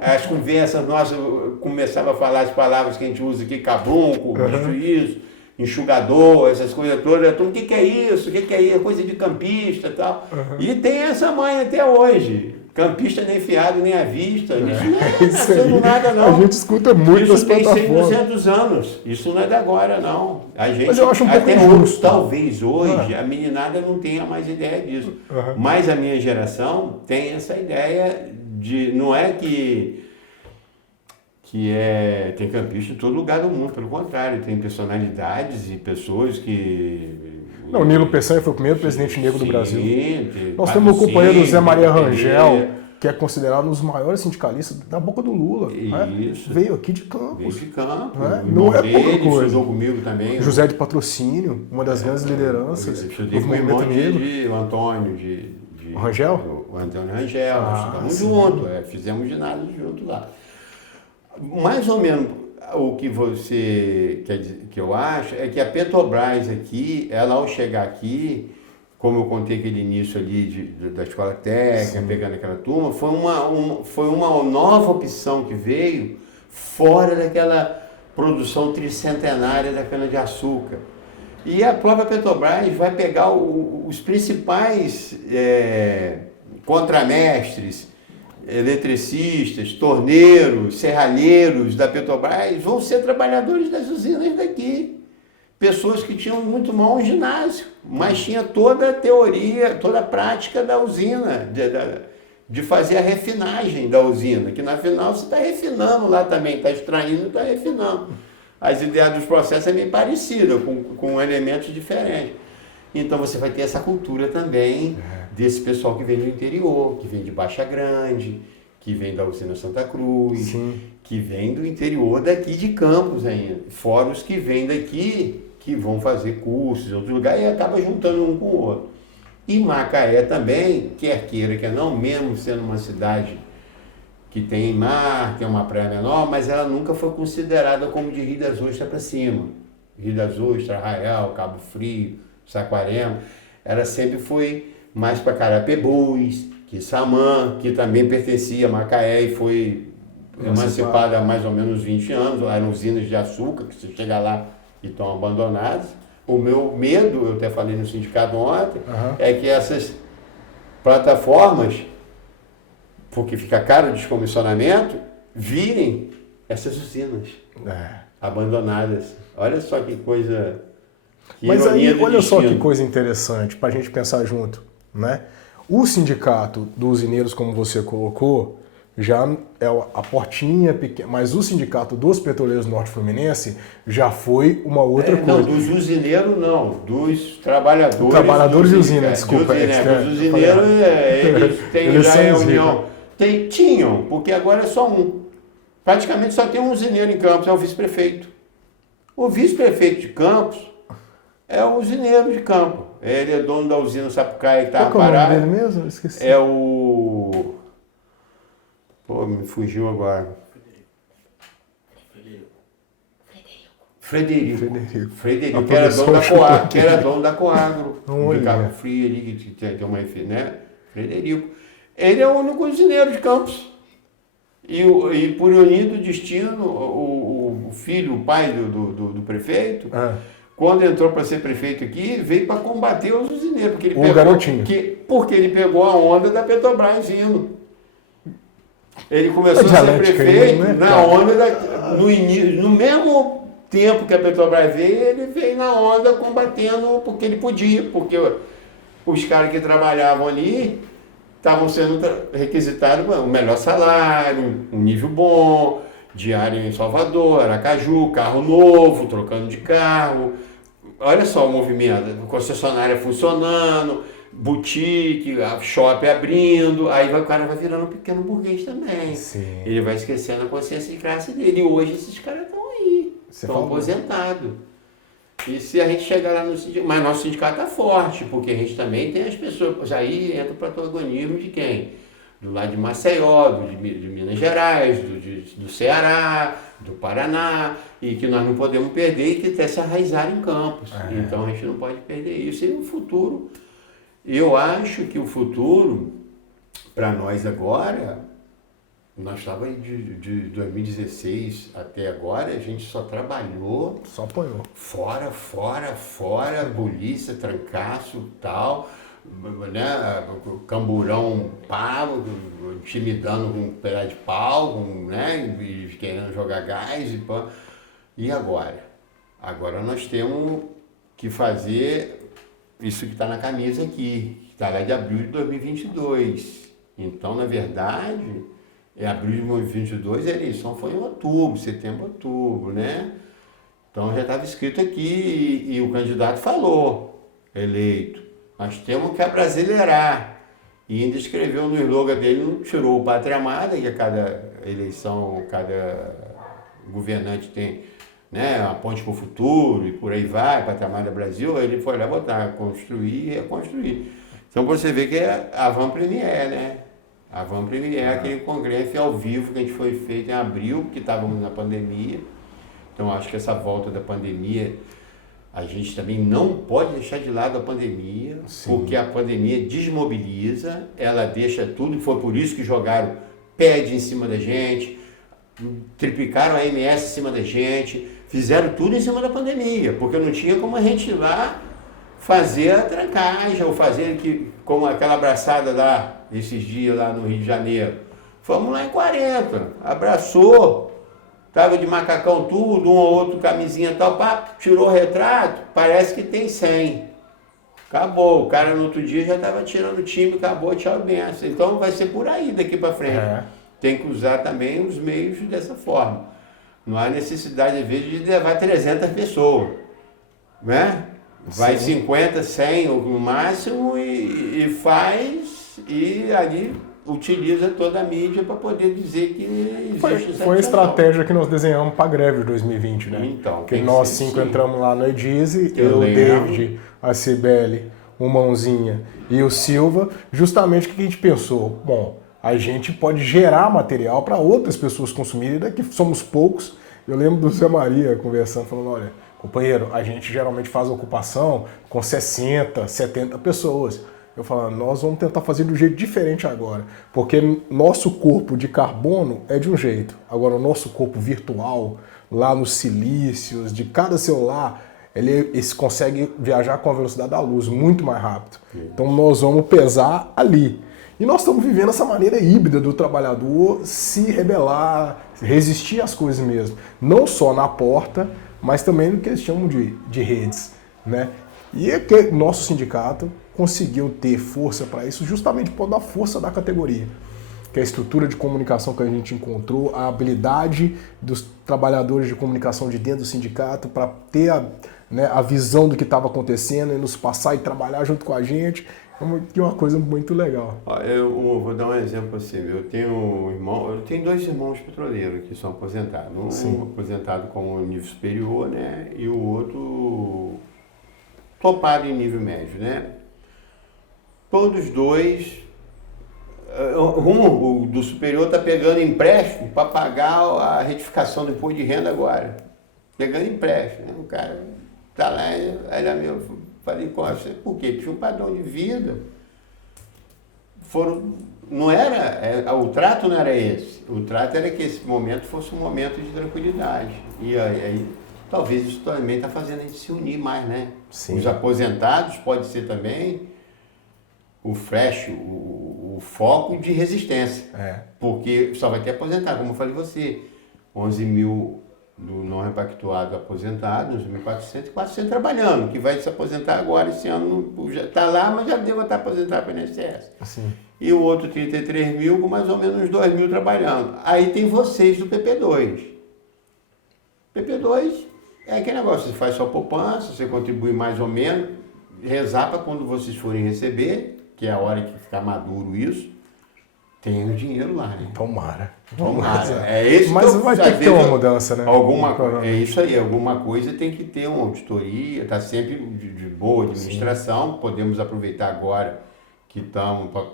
As conversas nossas começavam a falar as palavras que a gente usa aqui, cabunco, bicho isso, enxugador, essas coisas todas. O que é isso? O que é isso? Coisa de campista e tal. E tem essa mãe até hoje. Campista nem fiado, nem à vista. Isso não é nascendo nada, não. A gente escuta muito nas plataformas. Isso tem 100, 200 anos. Isso não é de agora, não. A gente, mas eu acho um pouco até injusto. Talvez hoje a meninada não tenha mais ideia disso. Mas a minha geração tem essa ideia de... Não é que tem campista em todo lugar do mundo. Pelo contrário, tem personalidades e pessoas que... Não, o Nilo Peçanha foi o primeiro presidente negro do Brasil. Nós temos o companheiro Zé Maria Rangel, que é considerado um dos maiores sindicalistas da boca do Lula. Isso. Né? Veio aqui de Campos. Veio de Campos. Né? Não é pouca coisa. Estudou comigo também. José de Patrocínio, uma das grandes lideranças do movimento negro. O Antônio de O Rangel? O Antônio Rangel, nós estudamos juntos, fizemos ginásio junto lá. Mais ou menos o que você quer dizer, que eu acho, é que a Petrobras aqui, ela ao chegar aqui, como eu contei aquele início ali da escola técnica, pegando aquela turma, foi uma nova opção que veio fora daquela produção tricentenária da cana-de-açúcar. E a própria Petrobras vai pegar os principais contramestres, eletricistas, torneiros, serralheiros da Petrobras, vão ser trabalhadores das usinas daqui. Pessoas que tinham muito mal um ginásio, mas tinha toda a teoria, toda a prática da usina, de fazer a refinagem da usina, que na final você está refinando lá também, está extraindo e está refinando. As ideias dos processos é meio parecida, com elementos diferentes. Então você vai ter essa cultura também desse pessoal que vem do interior, que vem de Baixa Grande, que vem da usina Santa Cruz, que vem do interior daqui de Campos ainda. Fora os que vêm daqui, que vão fazer cursos em outro lugar e acaba juntando um com o outro. E Macaé também, quer queira, quer não, mesmo sendo uma cidade que tem mar, tem uma praia menor, mas ela nunca foi considerada como de Rio das Ostras para cima. Rio das Ostras, Arraial, Cabo Frio, Saquarema, ela sempre foi mais para Carapebus, Quissamã, que também pertencia a Macaé e foi emancipada há mais ou menos 20 anos, lá eram usinas de açúcar, que você chega lá e estão abandonadas. O meu medo, eu até falei no sindicato ontem, é que essas plataformas, porque fica caro o descomissionamento, virem essas usinas abandonadas. Olha só que coisa... Mas aí, olha só que coisa interessante para a gente pensar junto, né? O sindicato dos usineiros, como você colocou, já é a portinha pequena, mas o sindicato dos petroleiros norte-fluminense já foi uma outra coisa. Não, dos usineiros não, dos trabalhadores. Trabalhadores de usina, desculpa. Os usineiros, eles têm já a união. Tinham, porque agora é só um. Praticamente só tem um usineiro em Campos, é o vice-prefeito. O vice-prefeito de Campos é o usineiro de Campos. Ele é dono da usina Sapucaia que está parada. Qual é o nome dele mesmo? Eu esqueci. É o... Pô, me fugiu agora. Frederico, que era dono da Coagro. De Cabo Frio ali, que tem uma... né? Frederico. Ele é o único usineiro de Campos. E por unido destino, o filho, o pai do prefeito... Quando entrou para ser prefeito aqui, veio para combater os usineiros. Porque ele garotinho. Porque ele pegou a onda da Petrobras indo. Ele começou a ser prefeito na onda no início, no mesmo tempo que a Petrobras veio, ele veio na onda combatendo porque ele podia, porque os caras que trabalhavam ali estavam sendo requisitados o melhor salário, um nível bom, diário em Salvador, Aracaju, carro novo, trocando de carro. Olha só o movimento, concessionária funcionando, boutique, shopping abrindo, aí o cara vai virando um pequeno burguês também. Sim. Ele vai esquecendo a consciência de classe dele. E hoje esses caras estão aí, estão aposentados. E se a gente chegar lá no sindicato, mas nosso sindicato está forte, porque a gente também tem as pessoas, aí entra o protagonismo de quem? Do lado de Maceió, de Minas Gerais, do Ceará, do Paraná, e que nós não podemos perder e que até se arraizar em Campos. Então a gente não pode perder isso. E no futuro, eu acho que o futuro, para nós agora, nós estávamos de 2016 até agora, a gente só trabalhou... Só apoiou. Fora, polícia, trancaço, tal... Né, camburão pago, intimidando com um pedaço de pau, né, e querendo jogar gás e pá. E agora? Agora nós temos que fazer isso que está na camisa aqui, que está lá de abril de 2022. Então, na verdade, abril de 2022, a eleição foi em outubro, setembro, outubro, né? Então já estava escrito aqui e o candidato falou, eleito. Nós temos que abrasileirar. E ainda escreveu no slogan dele, não tirou o Pátria Amada, que a cada eleição, cada governante tem, né, uma ponte para o futuro e por aí vai, Pátria Amada Brasil, ele foi lá botar, construir e reconstruir. Então você vê que é a Van Premier, né? A Van Premier é aquele congresso ao vivo que a gente foi feito em abril, porque estávamos na pandemia. Então acho que essa volta da pandemia, a gente também não pode deixar de lado a pandemia, porque a pandemia desmobiliza, ela deixa tudo, foi por isso que jogaram PED em cima da gente, triplicaram a AMS em cima da gente, fizeram tudo em cima da pandemia, porque não tinha como a gente ir lá fazer a trancagem, ou fazer como aquela abraçada lá, esses dias lá no Rio de Janeiro. Fomos lá em 40, abraçou, tava de macacão tudo, um ou outro camisinha tal, pá, tirou o retrato, parece que tem 100. Acabou, o cara no outro dia já estava tirando o time, acabou, tchau, benção. Então vai ser por aí daqui para frente. Tem que usar também os meios dessa forma. Não há necessidade, às vezes, de levar 300 pessoas, né? Vai 50, 100 no máximo e faz, e ali utiliza toda a mídia para poder dizer que existe essa Foi a estratégia que nós desenhamos para a greve de 2020, né? Então, que nós 5 entramos lá no Edise, eu, o David, a Cibele, o Mãozinha e o Silva, justamente o que a gente pensou? Bom, a gente pode gerar material para outras pessoas consumirem, daqui somos poucos. Eu lembro do Zé Maria conversando, falando, olha, companheiro, a gente geralmente faz ocupação com 60, 70 pessoas. Eu falo, nós vamos tentar fazer de um jeito diferente agora, porque nosso corpo de carbono é de um jeito. Agora, o nosso corpo virtual, lá nos silícios, de cada celular, ele consegue viajar com a velocidade da luz, muito mais rápido. Então, nós vamos pesar ali. E nós estamos vivendo essa maneira híbrida do trabalhador se rebelar, resistir às coisas mesmo. Não só na porta, mas também no que eles chamam de redes, né? E é que nosso sindicato conseguiu ter força para isso justamente por dar força da categoria. Que é a estrutura de comunicação que a gente encontrou, a habilidade dos trabalhadores de comunicação de dentro do sindicato para ter a visão do que estava acontecendo e nos passar e trabalhar junto com a gente. É uma coisa muito legal. Eu vou dar um exemplo assim, eu tenho 2 irmãos petroleiros que são aposentados. Um aposentado com nível superior, né? E o outro topado em nível médio, né? Todos dois, o do superior está pegando empréstimo para pagar a retificação do imposto de renda agora. Pegando empréstimo, né? O cara está lá, era meu. Falei com você, por quê? Tinha um padrão de vida. O trato não era esse. O trato era que esse momento fosse um momento de tranquilidade. E aí talvez isso também está fazendo a gente se unir mais, né? Sim. Os aposentados pode ser também o flash, o foco de resistência. Porque só vai ter aposentado, como eu falei você, 11 mil do não repactuado aposentado, 1.400 e 400 trabalhando, que vai se aposentar agora esse ano, já está lá, mas já deu estar aposentado para o INSS. Sim. E o outro 33 mil, com mais ou menos uns 2 mil trabalhando. Aí tem vocês do PP2. PP2 é aquele negócio, você faz sua poupança, você contribui mais ou menos, rezar para quando vocês forem receber, que é a hora que ficar maduro isso, tem o dinheiro lá, né? Tomara. Mas vai ter que ter uma mudança, né? É isso aí, alguma coisa tem que ter uma auditoria, está sempre de boa administração. Sim. Podemos aproveitar agora que estamos para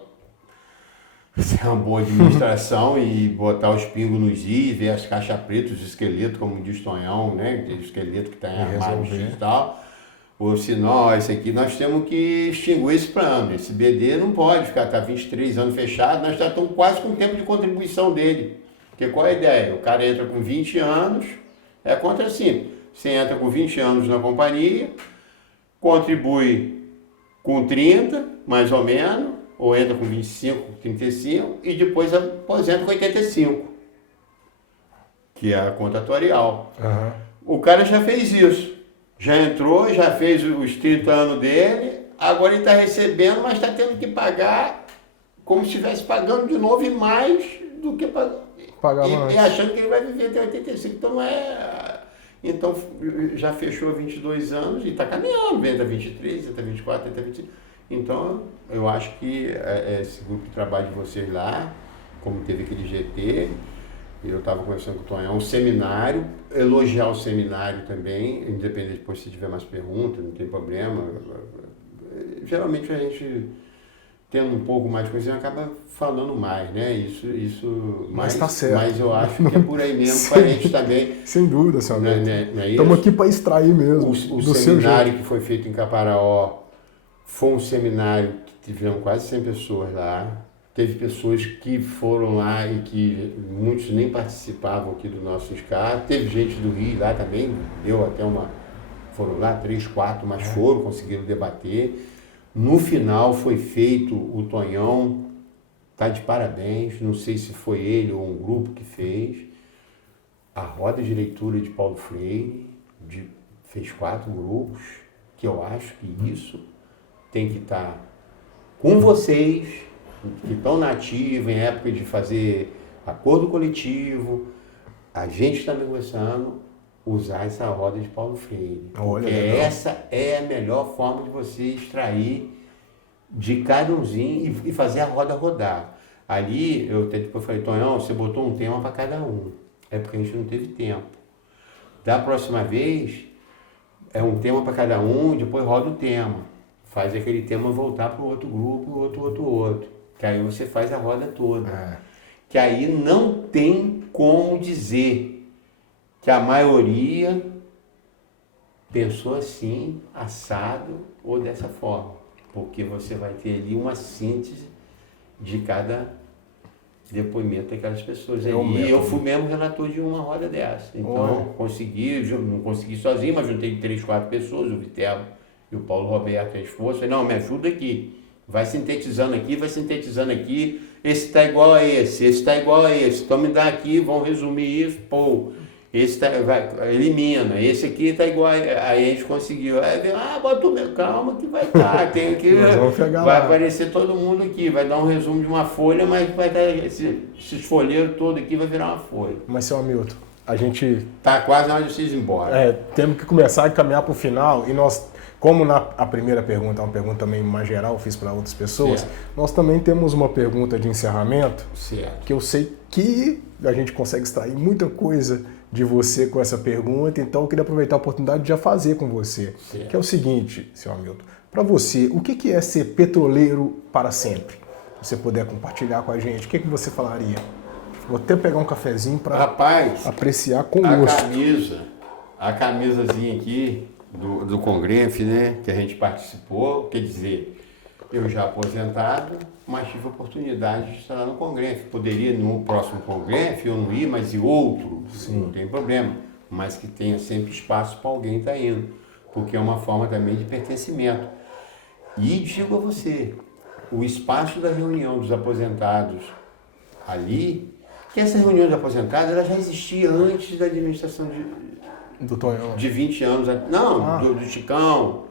fazer uma boa administração e botar os pingos nos is, ver as caixas pretas, os esqueletos, como diz Tonhão, né? O esqueleto que está em armário e tal. Ou se não, esse aqui nós temos que extinguir esse plano. Esse BD não pode ficar, está 23 anos fechado, nós já estamos quase com o tempo de contribuição dele. Porque qual é a ideia? O cara entra com 20 anos, é contra simples. Você entra com 20 anos na companhia, contribui com 30, mais ou menos, ou entra com 25, 35, e depois aposenta com 85, que é a conta atuarial. O cara já fez isso. Já entrou, já fez os 30 anos dele, agora ele está recebendo, mas está tendo que pagar como se estivesse pagando de novo e mais do que pagava antes. E achando que ele vai viver até 85. Então Então já fechou 22 anos e está caminhando, entra 23, entra 24, entra 25. Então eu acho que esse grupo de trabalho de vocês lá, como teve aquele GT, eu estava conversando com o Tonhão, um seminário, elogiar o seminário também, independente depois se tiver mais perguntas, não tem problema. Geralmente a gente tendo um pouco mais de conhecimento, acaba falando mais, né? Isso mas tá certo. Mas eu acho que é por aí mesmo, para a gente também... Sem dúvida, seu amigo. Não é Estamos aqui para extrair mesmo. O seminário que foi feito em Caparaó foi um seminário que tivemos quase 100 pessoas lá. Teve pessoas que foram lá e que muitos nem participavam aqui do nosso sindicato. Teve gente do Rio lá também, deu até foram lá 3, 4, mas foram, conseguiram debater. No final foi feito, o Tonhão está de parabéns, não sei se foi ele ou um grupo que fez, a roda de leitura de Paulo Freire, fez 4 grupos, que eu acho que isso tem que estar com vocês, que estão na ativa, em época de fazer acordo coletivo, a gente está negociando usar essa roda de Paulo Freire. Olha, porque essa é a melhor forma de você extrair de cada umzinho e fazer a roda rodar. Ali, eu até depois falei, Tonhão, você botou um tema para cada um. É porque a gente não teve tempo. Da próxima vez, é um tema para cada um, depois roda o tema. Faz aquele tema voltar para o outro grupo, outro. Que aí você faz a roda toda. Que aí não tem como dizer que a maioria pensou assim, assado ou dessa forma. Porque você vai ter ali uma síntese de cada depoimento daquelas pessoas. E eu fui mesmo relator de uma roda dessa. Então, não consegui sozinho, mas juntei 3, 4 pessoas, o Viterbo e o Paulo Roberto, a esforço. Falei, não, me ajuda aqui. Vai sintetizando aqui. Esse está igual a esse está igual a esse. Então me dá aqui, vão resumir isso, esse elimina, esse aqui está igual, aí a gente conseguiu. Aí bota o meu, calma que vai estar, tem que. Vai aparecer todo mundo aqui, vai dar um resumo de uma folha, mas vai dar esses folheiros todo aqui, vai virar uma folha. Mas, seu Hamilton, a gente... Tá quase na hora de vocês ir embora. Temos que começar a caminhar para o final, e nós, como a primeira pergunta é uma pergunta também mais geral, fiz para outras pessoas, nós também temos uma pergunta de encerramento, que eu sei que a gente consegue extrair muita coisa de você com essa pergunta, então eu queria aproveitar a oportunidade de já fazer com você, que é o seguinte, seu Hamilton, para você, o que é ser petroleiro para sempre? Se você puder compartilhar com a gente, o que você falaria? Vou até pegar um cafezinho para apreciar com gosto. A camisazinha aqui do Congref, né, que a gente participou, quer dizer, eu já aposentado, mas tive a oportunidade de estar lá no Congref. Poderia no próximo Congref eu não ir, mas ir outro, não tem problema. Mas que tenha sempre espaço para alguém estar indo, porque é uma forma também de pertencimento. E digo a você, o espaço da reunião dos aposentados ali, que essa reunião dos aposentados ela já existia antes da administração do Tonhão. De 20 anos, do Chicão.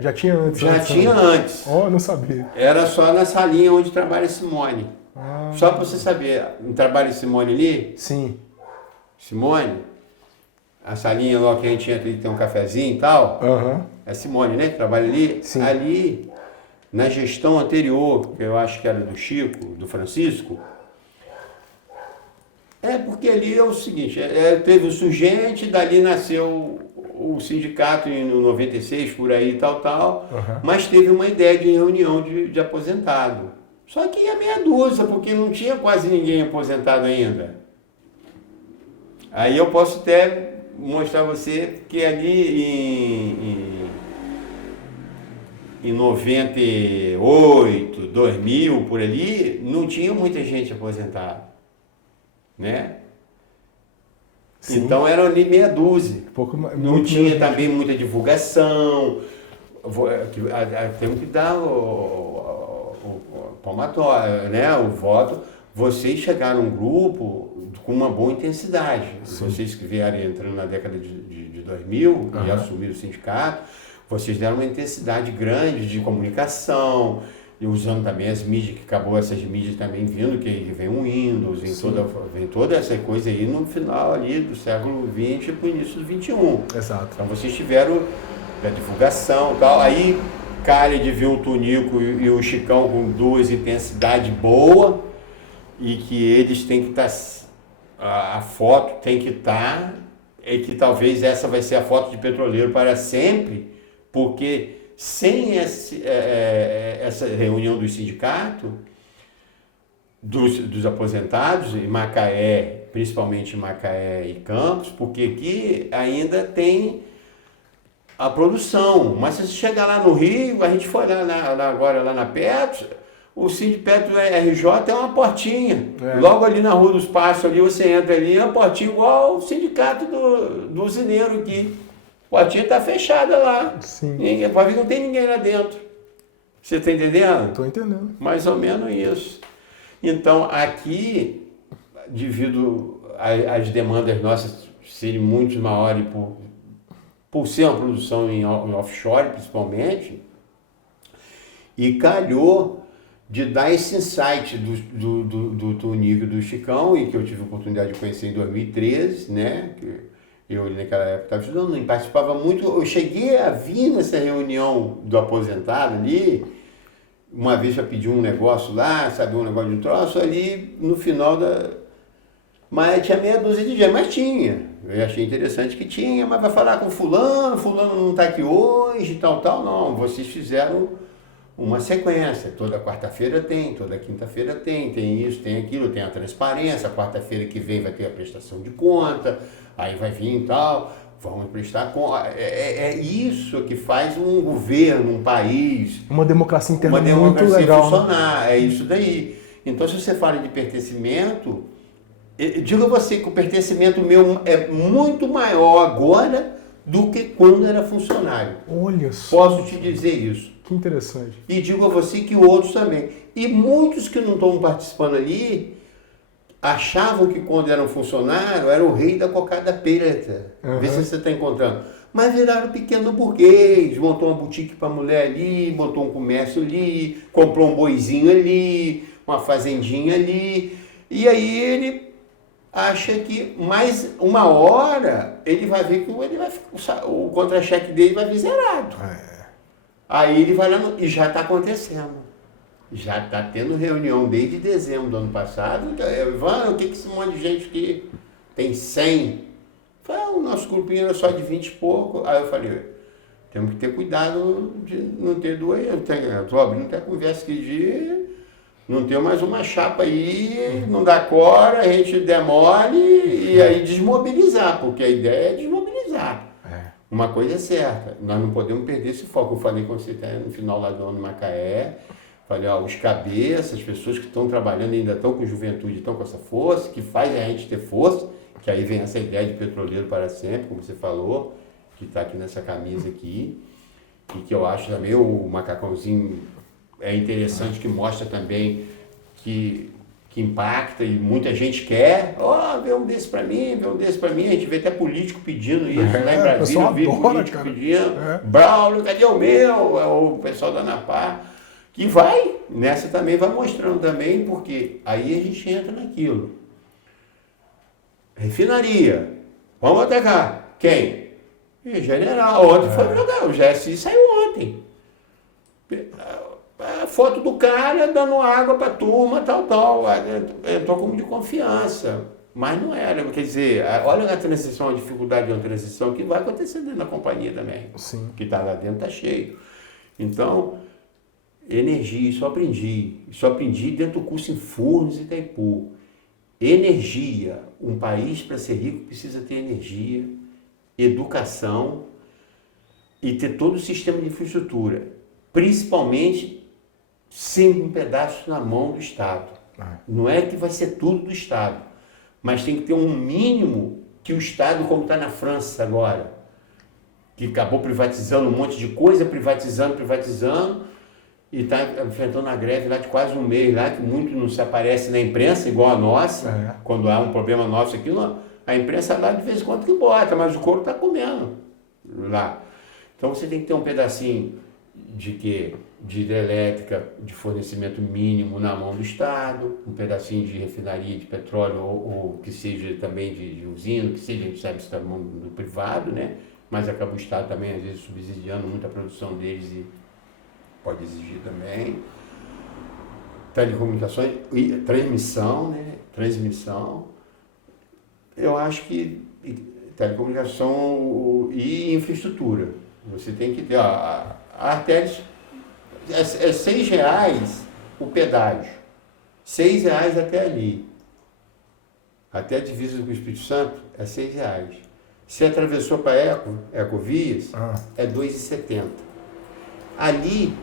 Já tinha antes? Tinha antes. Não sabia. Era só na salinha onde trabalha a Simone. Só para você saber, não trabalha a Simone ali? Sim. Simone, a salinha lá que a gente entra e tem um cafezinho e tal. É Simone, né? Que trabalha ali. Sim. Ali, na gestão anterior, que eu acho que era do Chico, do Francisco, porque ali é o seguinte, teve o Surgente, dali nasceu o sindicato em 96, por aí, tal, mas teve uma ideia de reunião de aposentado. Só que ia meia dúzia, porque não tinha quase ninguém aposentado ainda. Aí eu posso até mostrar a você que ali em 98, 2000, por ali, não tinha muita gente aposentada, né? Sim. Então era ali meia dúzia. Não tinha também muita divulgação. Temos que dar o palmatório, né? O voto. Vocês chegaram num grupo com uma boa intensidade. Sim. Vocês que vieram entrando na década de 2000 e assumiram o sindicato, vocês deram uma intensidade grande de comunicação, e usando também as mídias, que acabou essas mídias também vindo, que vem o Windows, vem toda essa coisa aí no final ali do século XX para o início do XXI. Exato. Então vocês tiveram a divulgação e tal, aí cara de ver o Tonico e o Chicão com duas intensidades boas, e que eles têm que estar, a foto tem que estar, e que talvez essa vai ser a foto de petroleiro para sempre, porque sem essa reunião do sindicato, dos aposentados, em Macaé, principalmente em Macaé e Campos, porque aqui ainda tem a produção. Mas se você chegar lá no Rio, a gente foi agora lá na Petro, o Sindipetro RJ é uma portinha. Logo ali na Rua dos Passos, ali você entra ali, é uma portinha igual o sindicato do usineiro aqui. A portinha está fechada lá. Sim. Pode ver que não tem ninguém lá dentro. Você está entendendo? Estou entendendo. Mais ou menos isso. Então, aqui, devido às demandas nossas serem muito maiores por ser uma produção em offshore, principalmente, e calhou de dar esse insight do Tonico e do Chicão, e que eu tive a oportunidade de conhecer em 2013, né? Que eu naquela época estava estudando, não participava muito. Eu cheguei a vir nessa reunião do aposentado ali, uma vez para pedir um negócio lá, sabe, um negócio de um troço ali, no final da... Mas tinha meia dúzia de dias, mas tinha. Eu achei interessante que tinha, mas vai falar com fulano não está aqui hoje, tal, não. Vocês fizeram uma sequência, toda quarta-feira tem, toda quinta-feira tem isso, tem aquilo, tem a transparência, quarta-feira que vem vai ter a prestação de conta, aí vai vir e tal, vamos prestar conta. É isso que faz um governo, um país... Uma democracia interna muito democracia legal. Funcionar, é isso daí. Então, se você fala de pertencimento, digo a você que o pertencimento meu é muito maior agora do que quando era funcionário. Olha só. Posso te dizer isso. Que interessante. E digo a você que outros também. E muitos que não estão participando ali achavam que quando eram funcionário era o rei da cocada preta. Vê se você está encontrando. Mas viraram pequeno burguês, montou uma boutique para mulher ali, montou um comércio ali, comprou um boizinho ali, uma fazendinha ali. E aí ele acha que mais uma hora ele vai ver que o contra-cheque dele vai vir zerado. Aí ele vai lá e já está acontecendo. Já está tendo reunião desde dezembro do ano passado. Ivan, o que esse monte de gente aqui tem 100? O nosso grupinho era só de 20 e pouco. Aí eu falei, temos que ter cuidado de não ter duas. Estou abrindo até conversa aqui de não ter mais uma chapa aí, não dá cora, a gente demole e aí desmobilizar, porque a ideia é desmobilizar. Uma coisa é certa, nós não podemos perder esse foco. Eu falei com você no final lá do ano em Macaé, falei, os cabeças, as pessoas que estão trabalhando ainda estão com juventude, estão com essa força, que faz a gente ter força, que aí vem essa ideia de petroleiro para sempre, como você falou, que está aqui nessa camisa aqui, e que eu acho também o macacãozinho é interessante, que mostra também que impacta e muita gente quer, vê um desse para mim, a gente vê até político pedindo isso, lá em Brasília, eu vi político pedindo, Braulio, cadê o meu? É o pessoal da ANAPAR, que vai, nessa também vai mostrando também, porque aí a gente entra naquilo. Refinaria, vamos atacar, quem? General, ontem foi o GSI saiu ontem. A foto do cara dando água para a turma, tal. Entrou como de confiança. Mas não era. Quer dizer, olha a transição, a dificuldade de uma transição que vai acontecer dentro da companhia também. Sim. Que está lá dentro, está cheio. Então, energia, isso eu aprendi. Isso eu aprendi dentro do curso em Furnas e Itaipu. Energia. Um país, para ser rico, precisa ter energia, educação e ter todo o sistema de infraestrutura. Principalmente sem um pedaço na mão do Estado. Não é que vai ser tudo do Estado, mas tem que ter um mínimo que o Estado, como está na França agora, que acabou privatizando um monte de coisa, privatizando, e está enfrentando a greve lá de quase um mês, lá, que muito não se aparece na imprensa, igual a nossa, quando há um problema nosso aqui, a imprensa lá de vez em quando que bota, mas o couro está comendo lá. Então você tem que ter um pedacinho de hidrelétrica, de fornecimento mínimo na mão do Estado, um pedacinho de refinaria de petróleo ou que seja também de usina, que seja, a gente sabe, está no mundo privado, né? Mas acaba o Estado também, às vezes, subsidiando muito a produção deles e pode exigir também. Telecomunicações, transmissão, né? Transmissão. Eu acho que telecomunicação e infraestrutura. Você tem que ter A artéria é R$6 o pedágio. R$6 até ali. Até a divisa com o Espírito Santo é R$6. Se atravessou para Ecovias, é R$2,70. Ali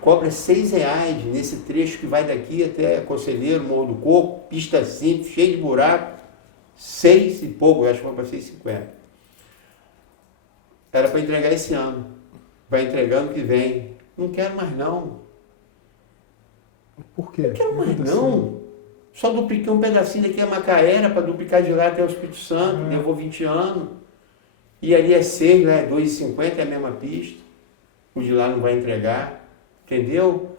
cobra R$6 nesse trecho que vai daqui até Conselheiro, Morro do Coco, pista simples, cheio de buraco, 6 e pouco, eu acho que foi para 6,50. Era para entregar esse ano. Vai entregando que vem. Não quero mais não. Por quê? Não quero mais não. Só dupliquei um pedacinho daqui a Macaé, para duplicar de lá até o Espírito Santo, levou 20 anos. E ali é 6, né? 2,50 é a mesma pista. O de lá não vai entregar. Entendeu?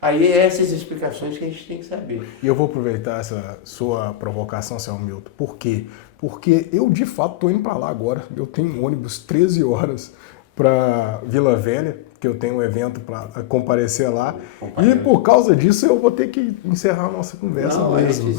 Aí essas explicações que a gente tem que saber. E eu vou aproveitar essa sua provocação, seu Hamilton. Por quê? Porque eu, de fato, estou indo para lá agora. Eu tenho um ônibus 13 horas para Vila Velha, que eu tenho um evento para comparecer lá. E por causa disso eu vou ter que encerrar a nossa conversa mesmo.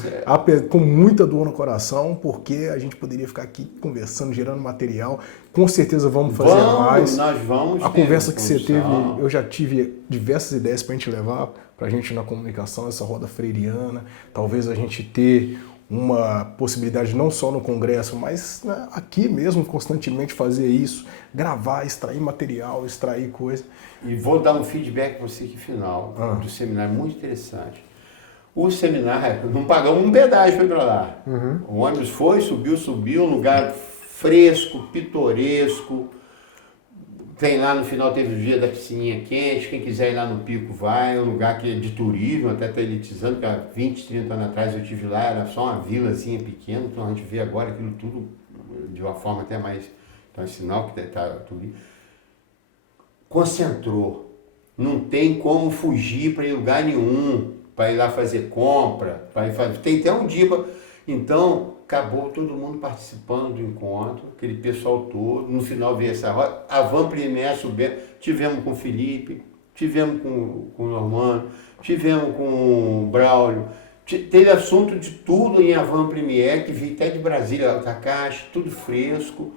Com muita dor no coração, porque a gente poderia ficar aqui conversando, gerando material. Com certeza vamos fazer mais. Nós vamos. A conversa que você teve, eu já tive diversas ideias para a gente levar para a gente na comunicação, essa roda freiriana. Talvez a gente ter uma possibilidade não só no Congresso, mas aqui mesmo constantemente fazer isso, gravar, extrair material, extrair coisa. E vou dar um feedback para você aqui final do seminário, muito interessante. O seminário, não pagamos um pedágio para lá. O ônibus foi, subiu, um lugar fresco, pitoresco. Tem lá no final, teve o dia da piscininha quente, quem quiser ir lá no Pico vai, é um lugar que é de turismo, até está elitizando, porque há 20, 30 anos atrás eu estive lá, era só uma vilazinha pequena, então a gente vê agora aquilo tudo de uma forma até mais, então é sinal que está tudo. Concentrou, não tem como fugir para ir em lugar nenhum, para ir lá fazer compra, para ir fazer, tem até um dia, então acabou todo mundo participando do encontro, aquele pessoal todo, no final veio essa roda, a Van Premier subendo, tivemos com o Felipe, tivemos com o Normando, tivemos com o Braulio, teve assunto de tudo em Van Premier, que veio até de Brasília, Alta Caixa, tudo fresco.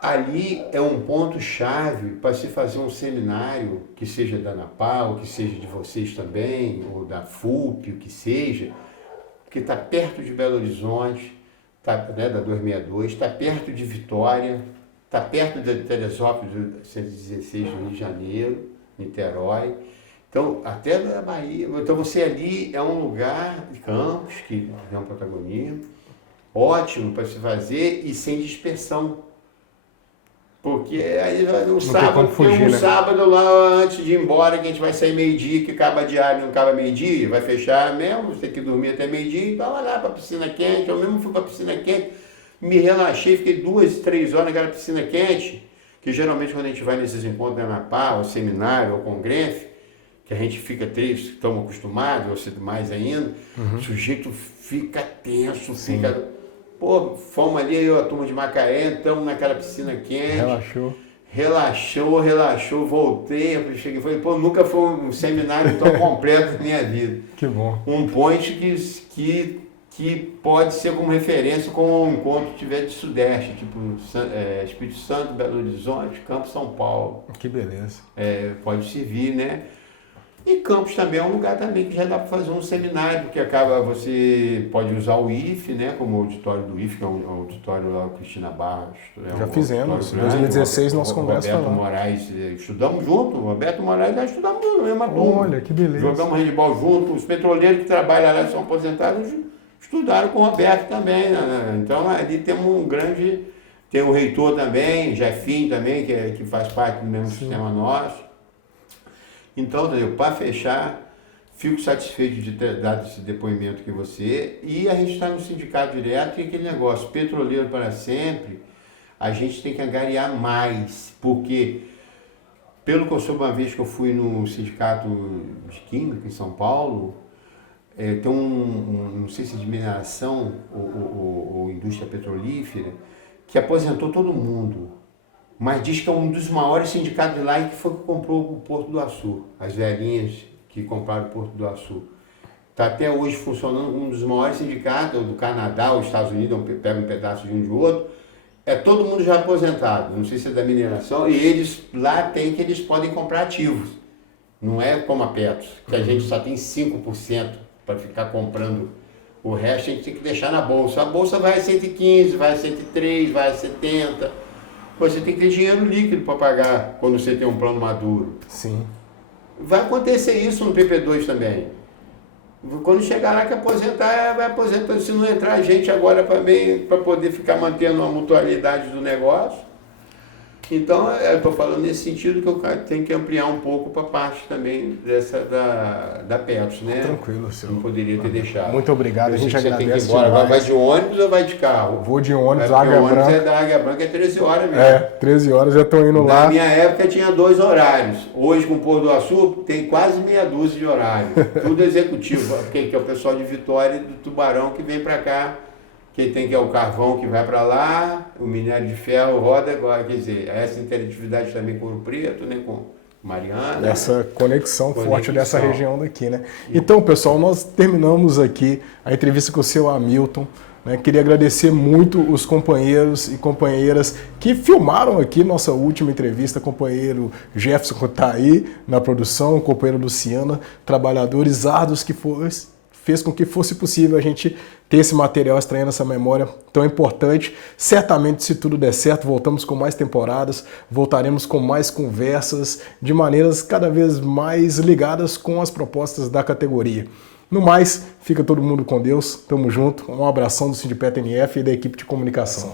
Ali é um ponto-chave para se fazer um seminário, que seja da ANAPAL, que seja de vocês também, ou da FUP, o que seja, que está perto de Belo Horizonte, da 262, está perto de Vitória, está perto de Teresópolis, 116 do Rio de Janeiro, Niterói, então até da Bahia. Então você ali é um lugar de Campos, que tem um protagonismo, ótimo para se fazer e sem dispersão. Porque aí no sábado, tem um sábado lá antes de ir embora, que a gente vai sair meio-dia, que acaba diário, não acaba meio-dia, vai fechar mesmo, você tem que dormir até meio-dia, então vai lá para a piscina quente, eu mesmo fui para a piscina quente, me relaxei, fiquei 2, 3 horas naquela piscina quente, que geralmente quando a gente vai nesses encontros da ANAPAL, ou seminário, ou congresso, que a gente fica triste, estamos acostumados, ou seja, mais ainda, o sujeito fica tenso, fica... Pô, fomos ali, eu, a turma de Macaé, estamos naquela piscina quente. Relaxou, voltei, eu cheguei e falei, pô, nunca foi um seminário tão completo na minha vida. Que bom. Um point que pode ser como referência como um encontro que tiver de Sudeste, tipo Espírito Santo, Belo Horizonte, Campos, São Paulo. Que beleza. Pode servir, né? E Campos também é um lugar também que já dá para fazer um seminário, porque você pode usar o IFE, né, como auditório do IFE, que é um auditório lá, Cristina Barros. Já fizemos, em 2016 nosso congresso Roberto Moraes, estudamos junto, o Roberto Moraes nós estudamos junto, mesma turma. Olha, que beleza. Jogamos handebol junto, os petroleiros que trabalham lá, são aposentados, estudaram com o Roberto também, né? Então ali temos tem o reitor também, Jefinho também, que faz parte do mesmo sistema nosso. Então, para fechar, fico satisfeito de ter dado esse depoimento que você, e a gente está no sindicato direto e aquele negócio, petroleiro para sempre, a gente tem que angariar mais, porque, pelo que eu soube uma vez que eu fui no sindicato de Química em São Paulo, tem não sei se de mineração ou indústria petrolífera, que aposentou todo mundo. Mas diz que é um dos maiores sindicatos de lá e que foi que comprou o Porto do Açu, as velhinhas que compraram o Porto do Açu. Está até hoje funcionando um dos maiores sindicatos do Canadá, os Estados Unidos pegam um pedaço de um de outro, é todo mundo já aposentado, não sei se é da mineração, e eles lá tem que eles podem comprar ativos. Não é como a Petros, que a gente só tem 5% para ficar comprando. O resto a gente tem que deixar na bolsa. A bolsa vai a 115, vai a 103, vai a 70. Você tem que ter dinheiro líquido para pagar quando você tem um plano maduro. Sim. Vai acontecer isso no PP2 também. Quando chegar lá que aposentar, vai aposentar. Se não entrar gente agora para poder ficar mantendo a mutualidade do negócio. Então, eu estou falando nesse sentido que eu tenho que ampliar um pouco para a parte também dessa da Petros, né? Tranquilo, senhor. Não poderia ter deixado. Muito obrigado, a gente agradece. Tem que ir embora. Vai de ônibus ou vai de carro? Vou de ônibus, Águia Branca. O ônibus é da Águia Branca, é 13 horas mesmo. 13 horas, já estou indo lá. Na minha época tinha 2 horários. Hoje, com o Pôr do Açu, tem quase meia dúzia de horários. Tudo executivo, que é o pessoal de Vitória e do Tubarão que vem para cá. Que tem que é o carvão que vai para lá, o minério de ferro roda agora, quer dizer, essa interatividade também com Ouro Preto, né, com Mariana. Essa conexão forte dessa região daqui, né? Então, pessoal, nós terminamos aqui a entrevista com o seu Hamilton. Né? Queria agradecer muito os companheiros e companheiras que filmaram aqui nossa última entrevista, companheiro Jefferson que está aí na produção, companheiro Luciana, trabalhadores árduos que fez com que fosse possível a gente ter esse material, extraindo essa memória tão importante. Certamente, se tudo der certo, voltamos com mais temporadas, voltaremos com mais conversas, de maneiras cada vez mais ligadas com as propostas da categoria. No mais, fica todo mundo com Deus, tamo junto, um abração do Sindipet NF e da equipe de comunicação.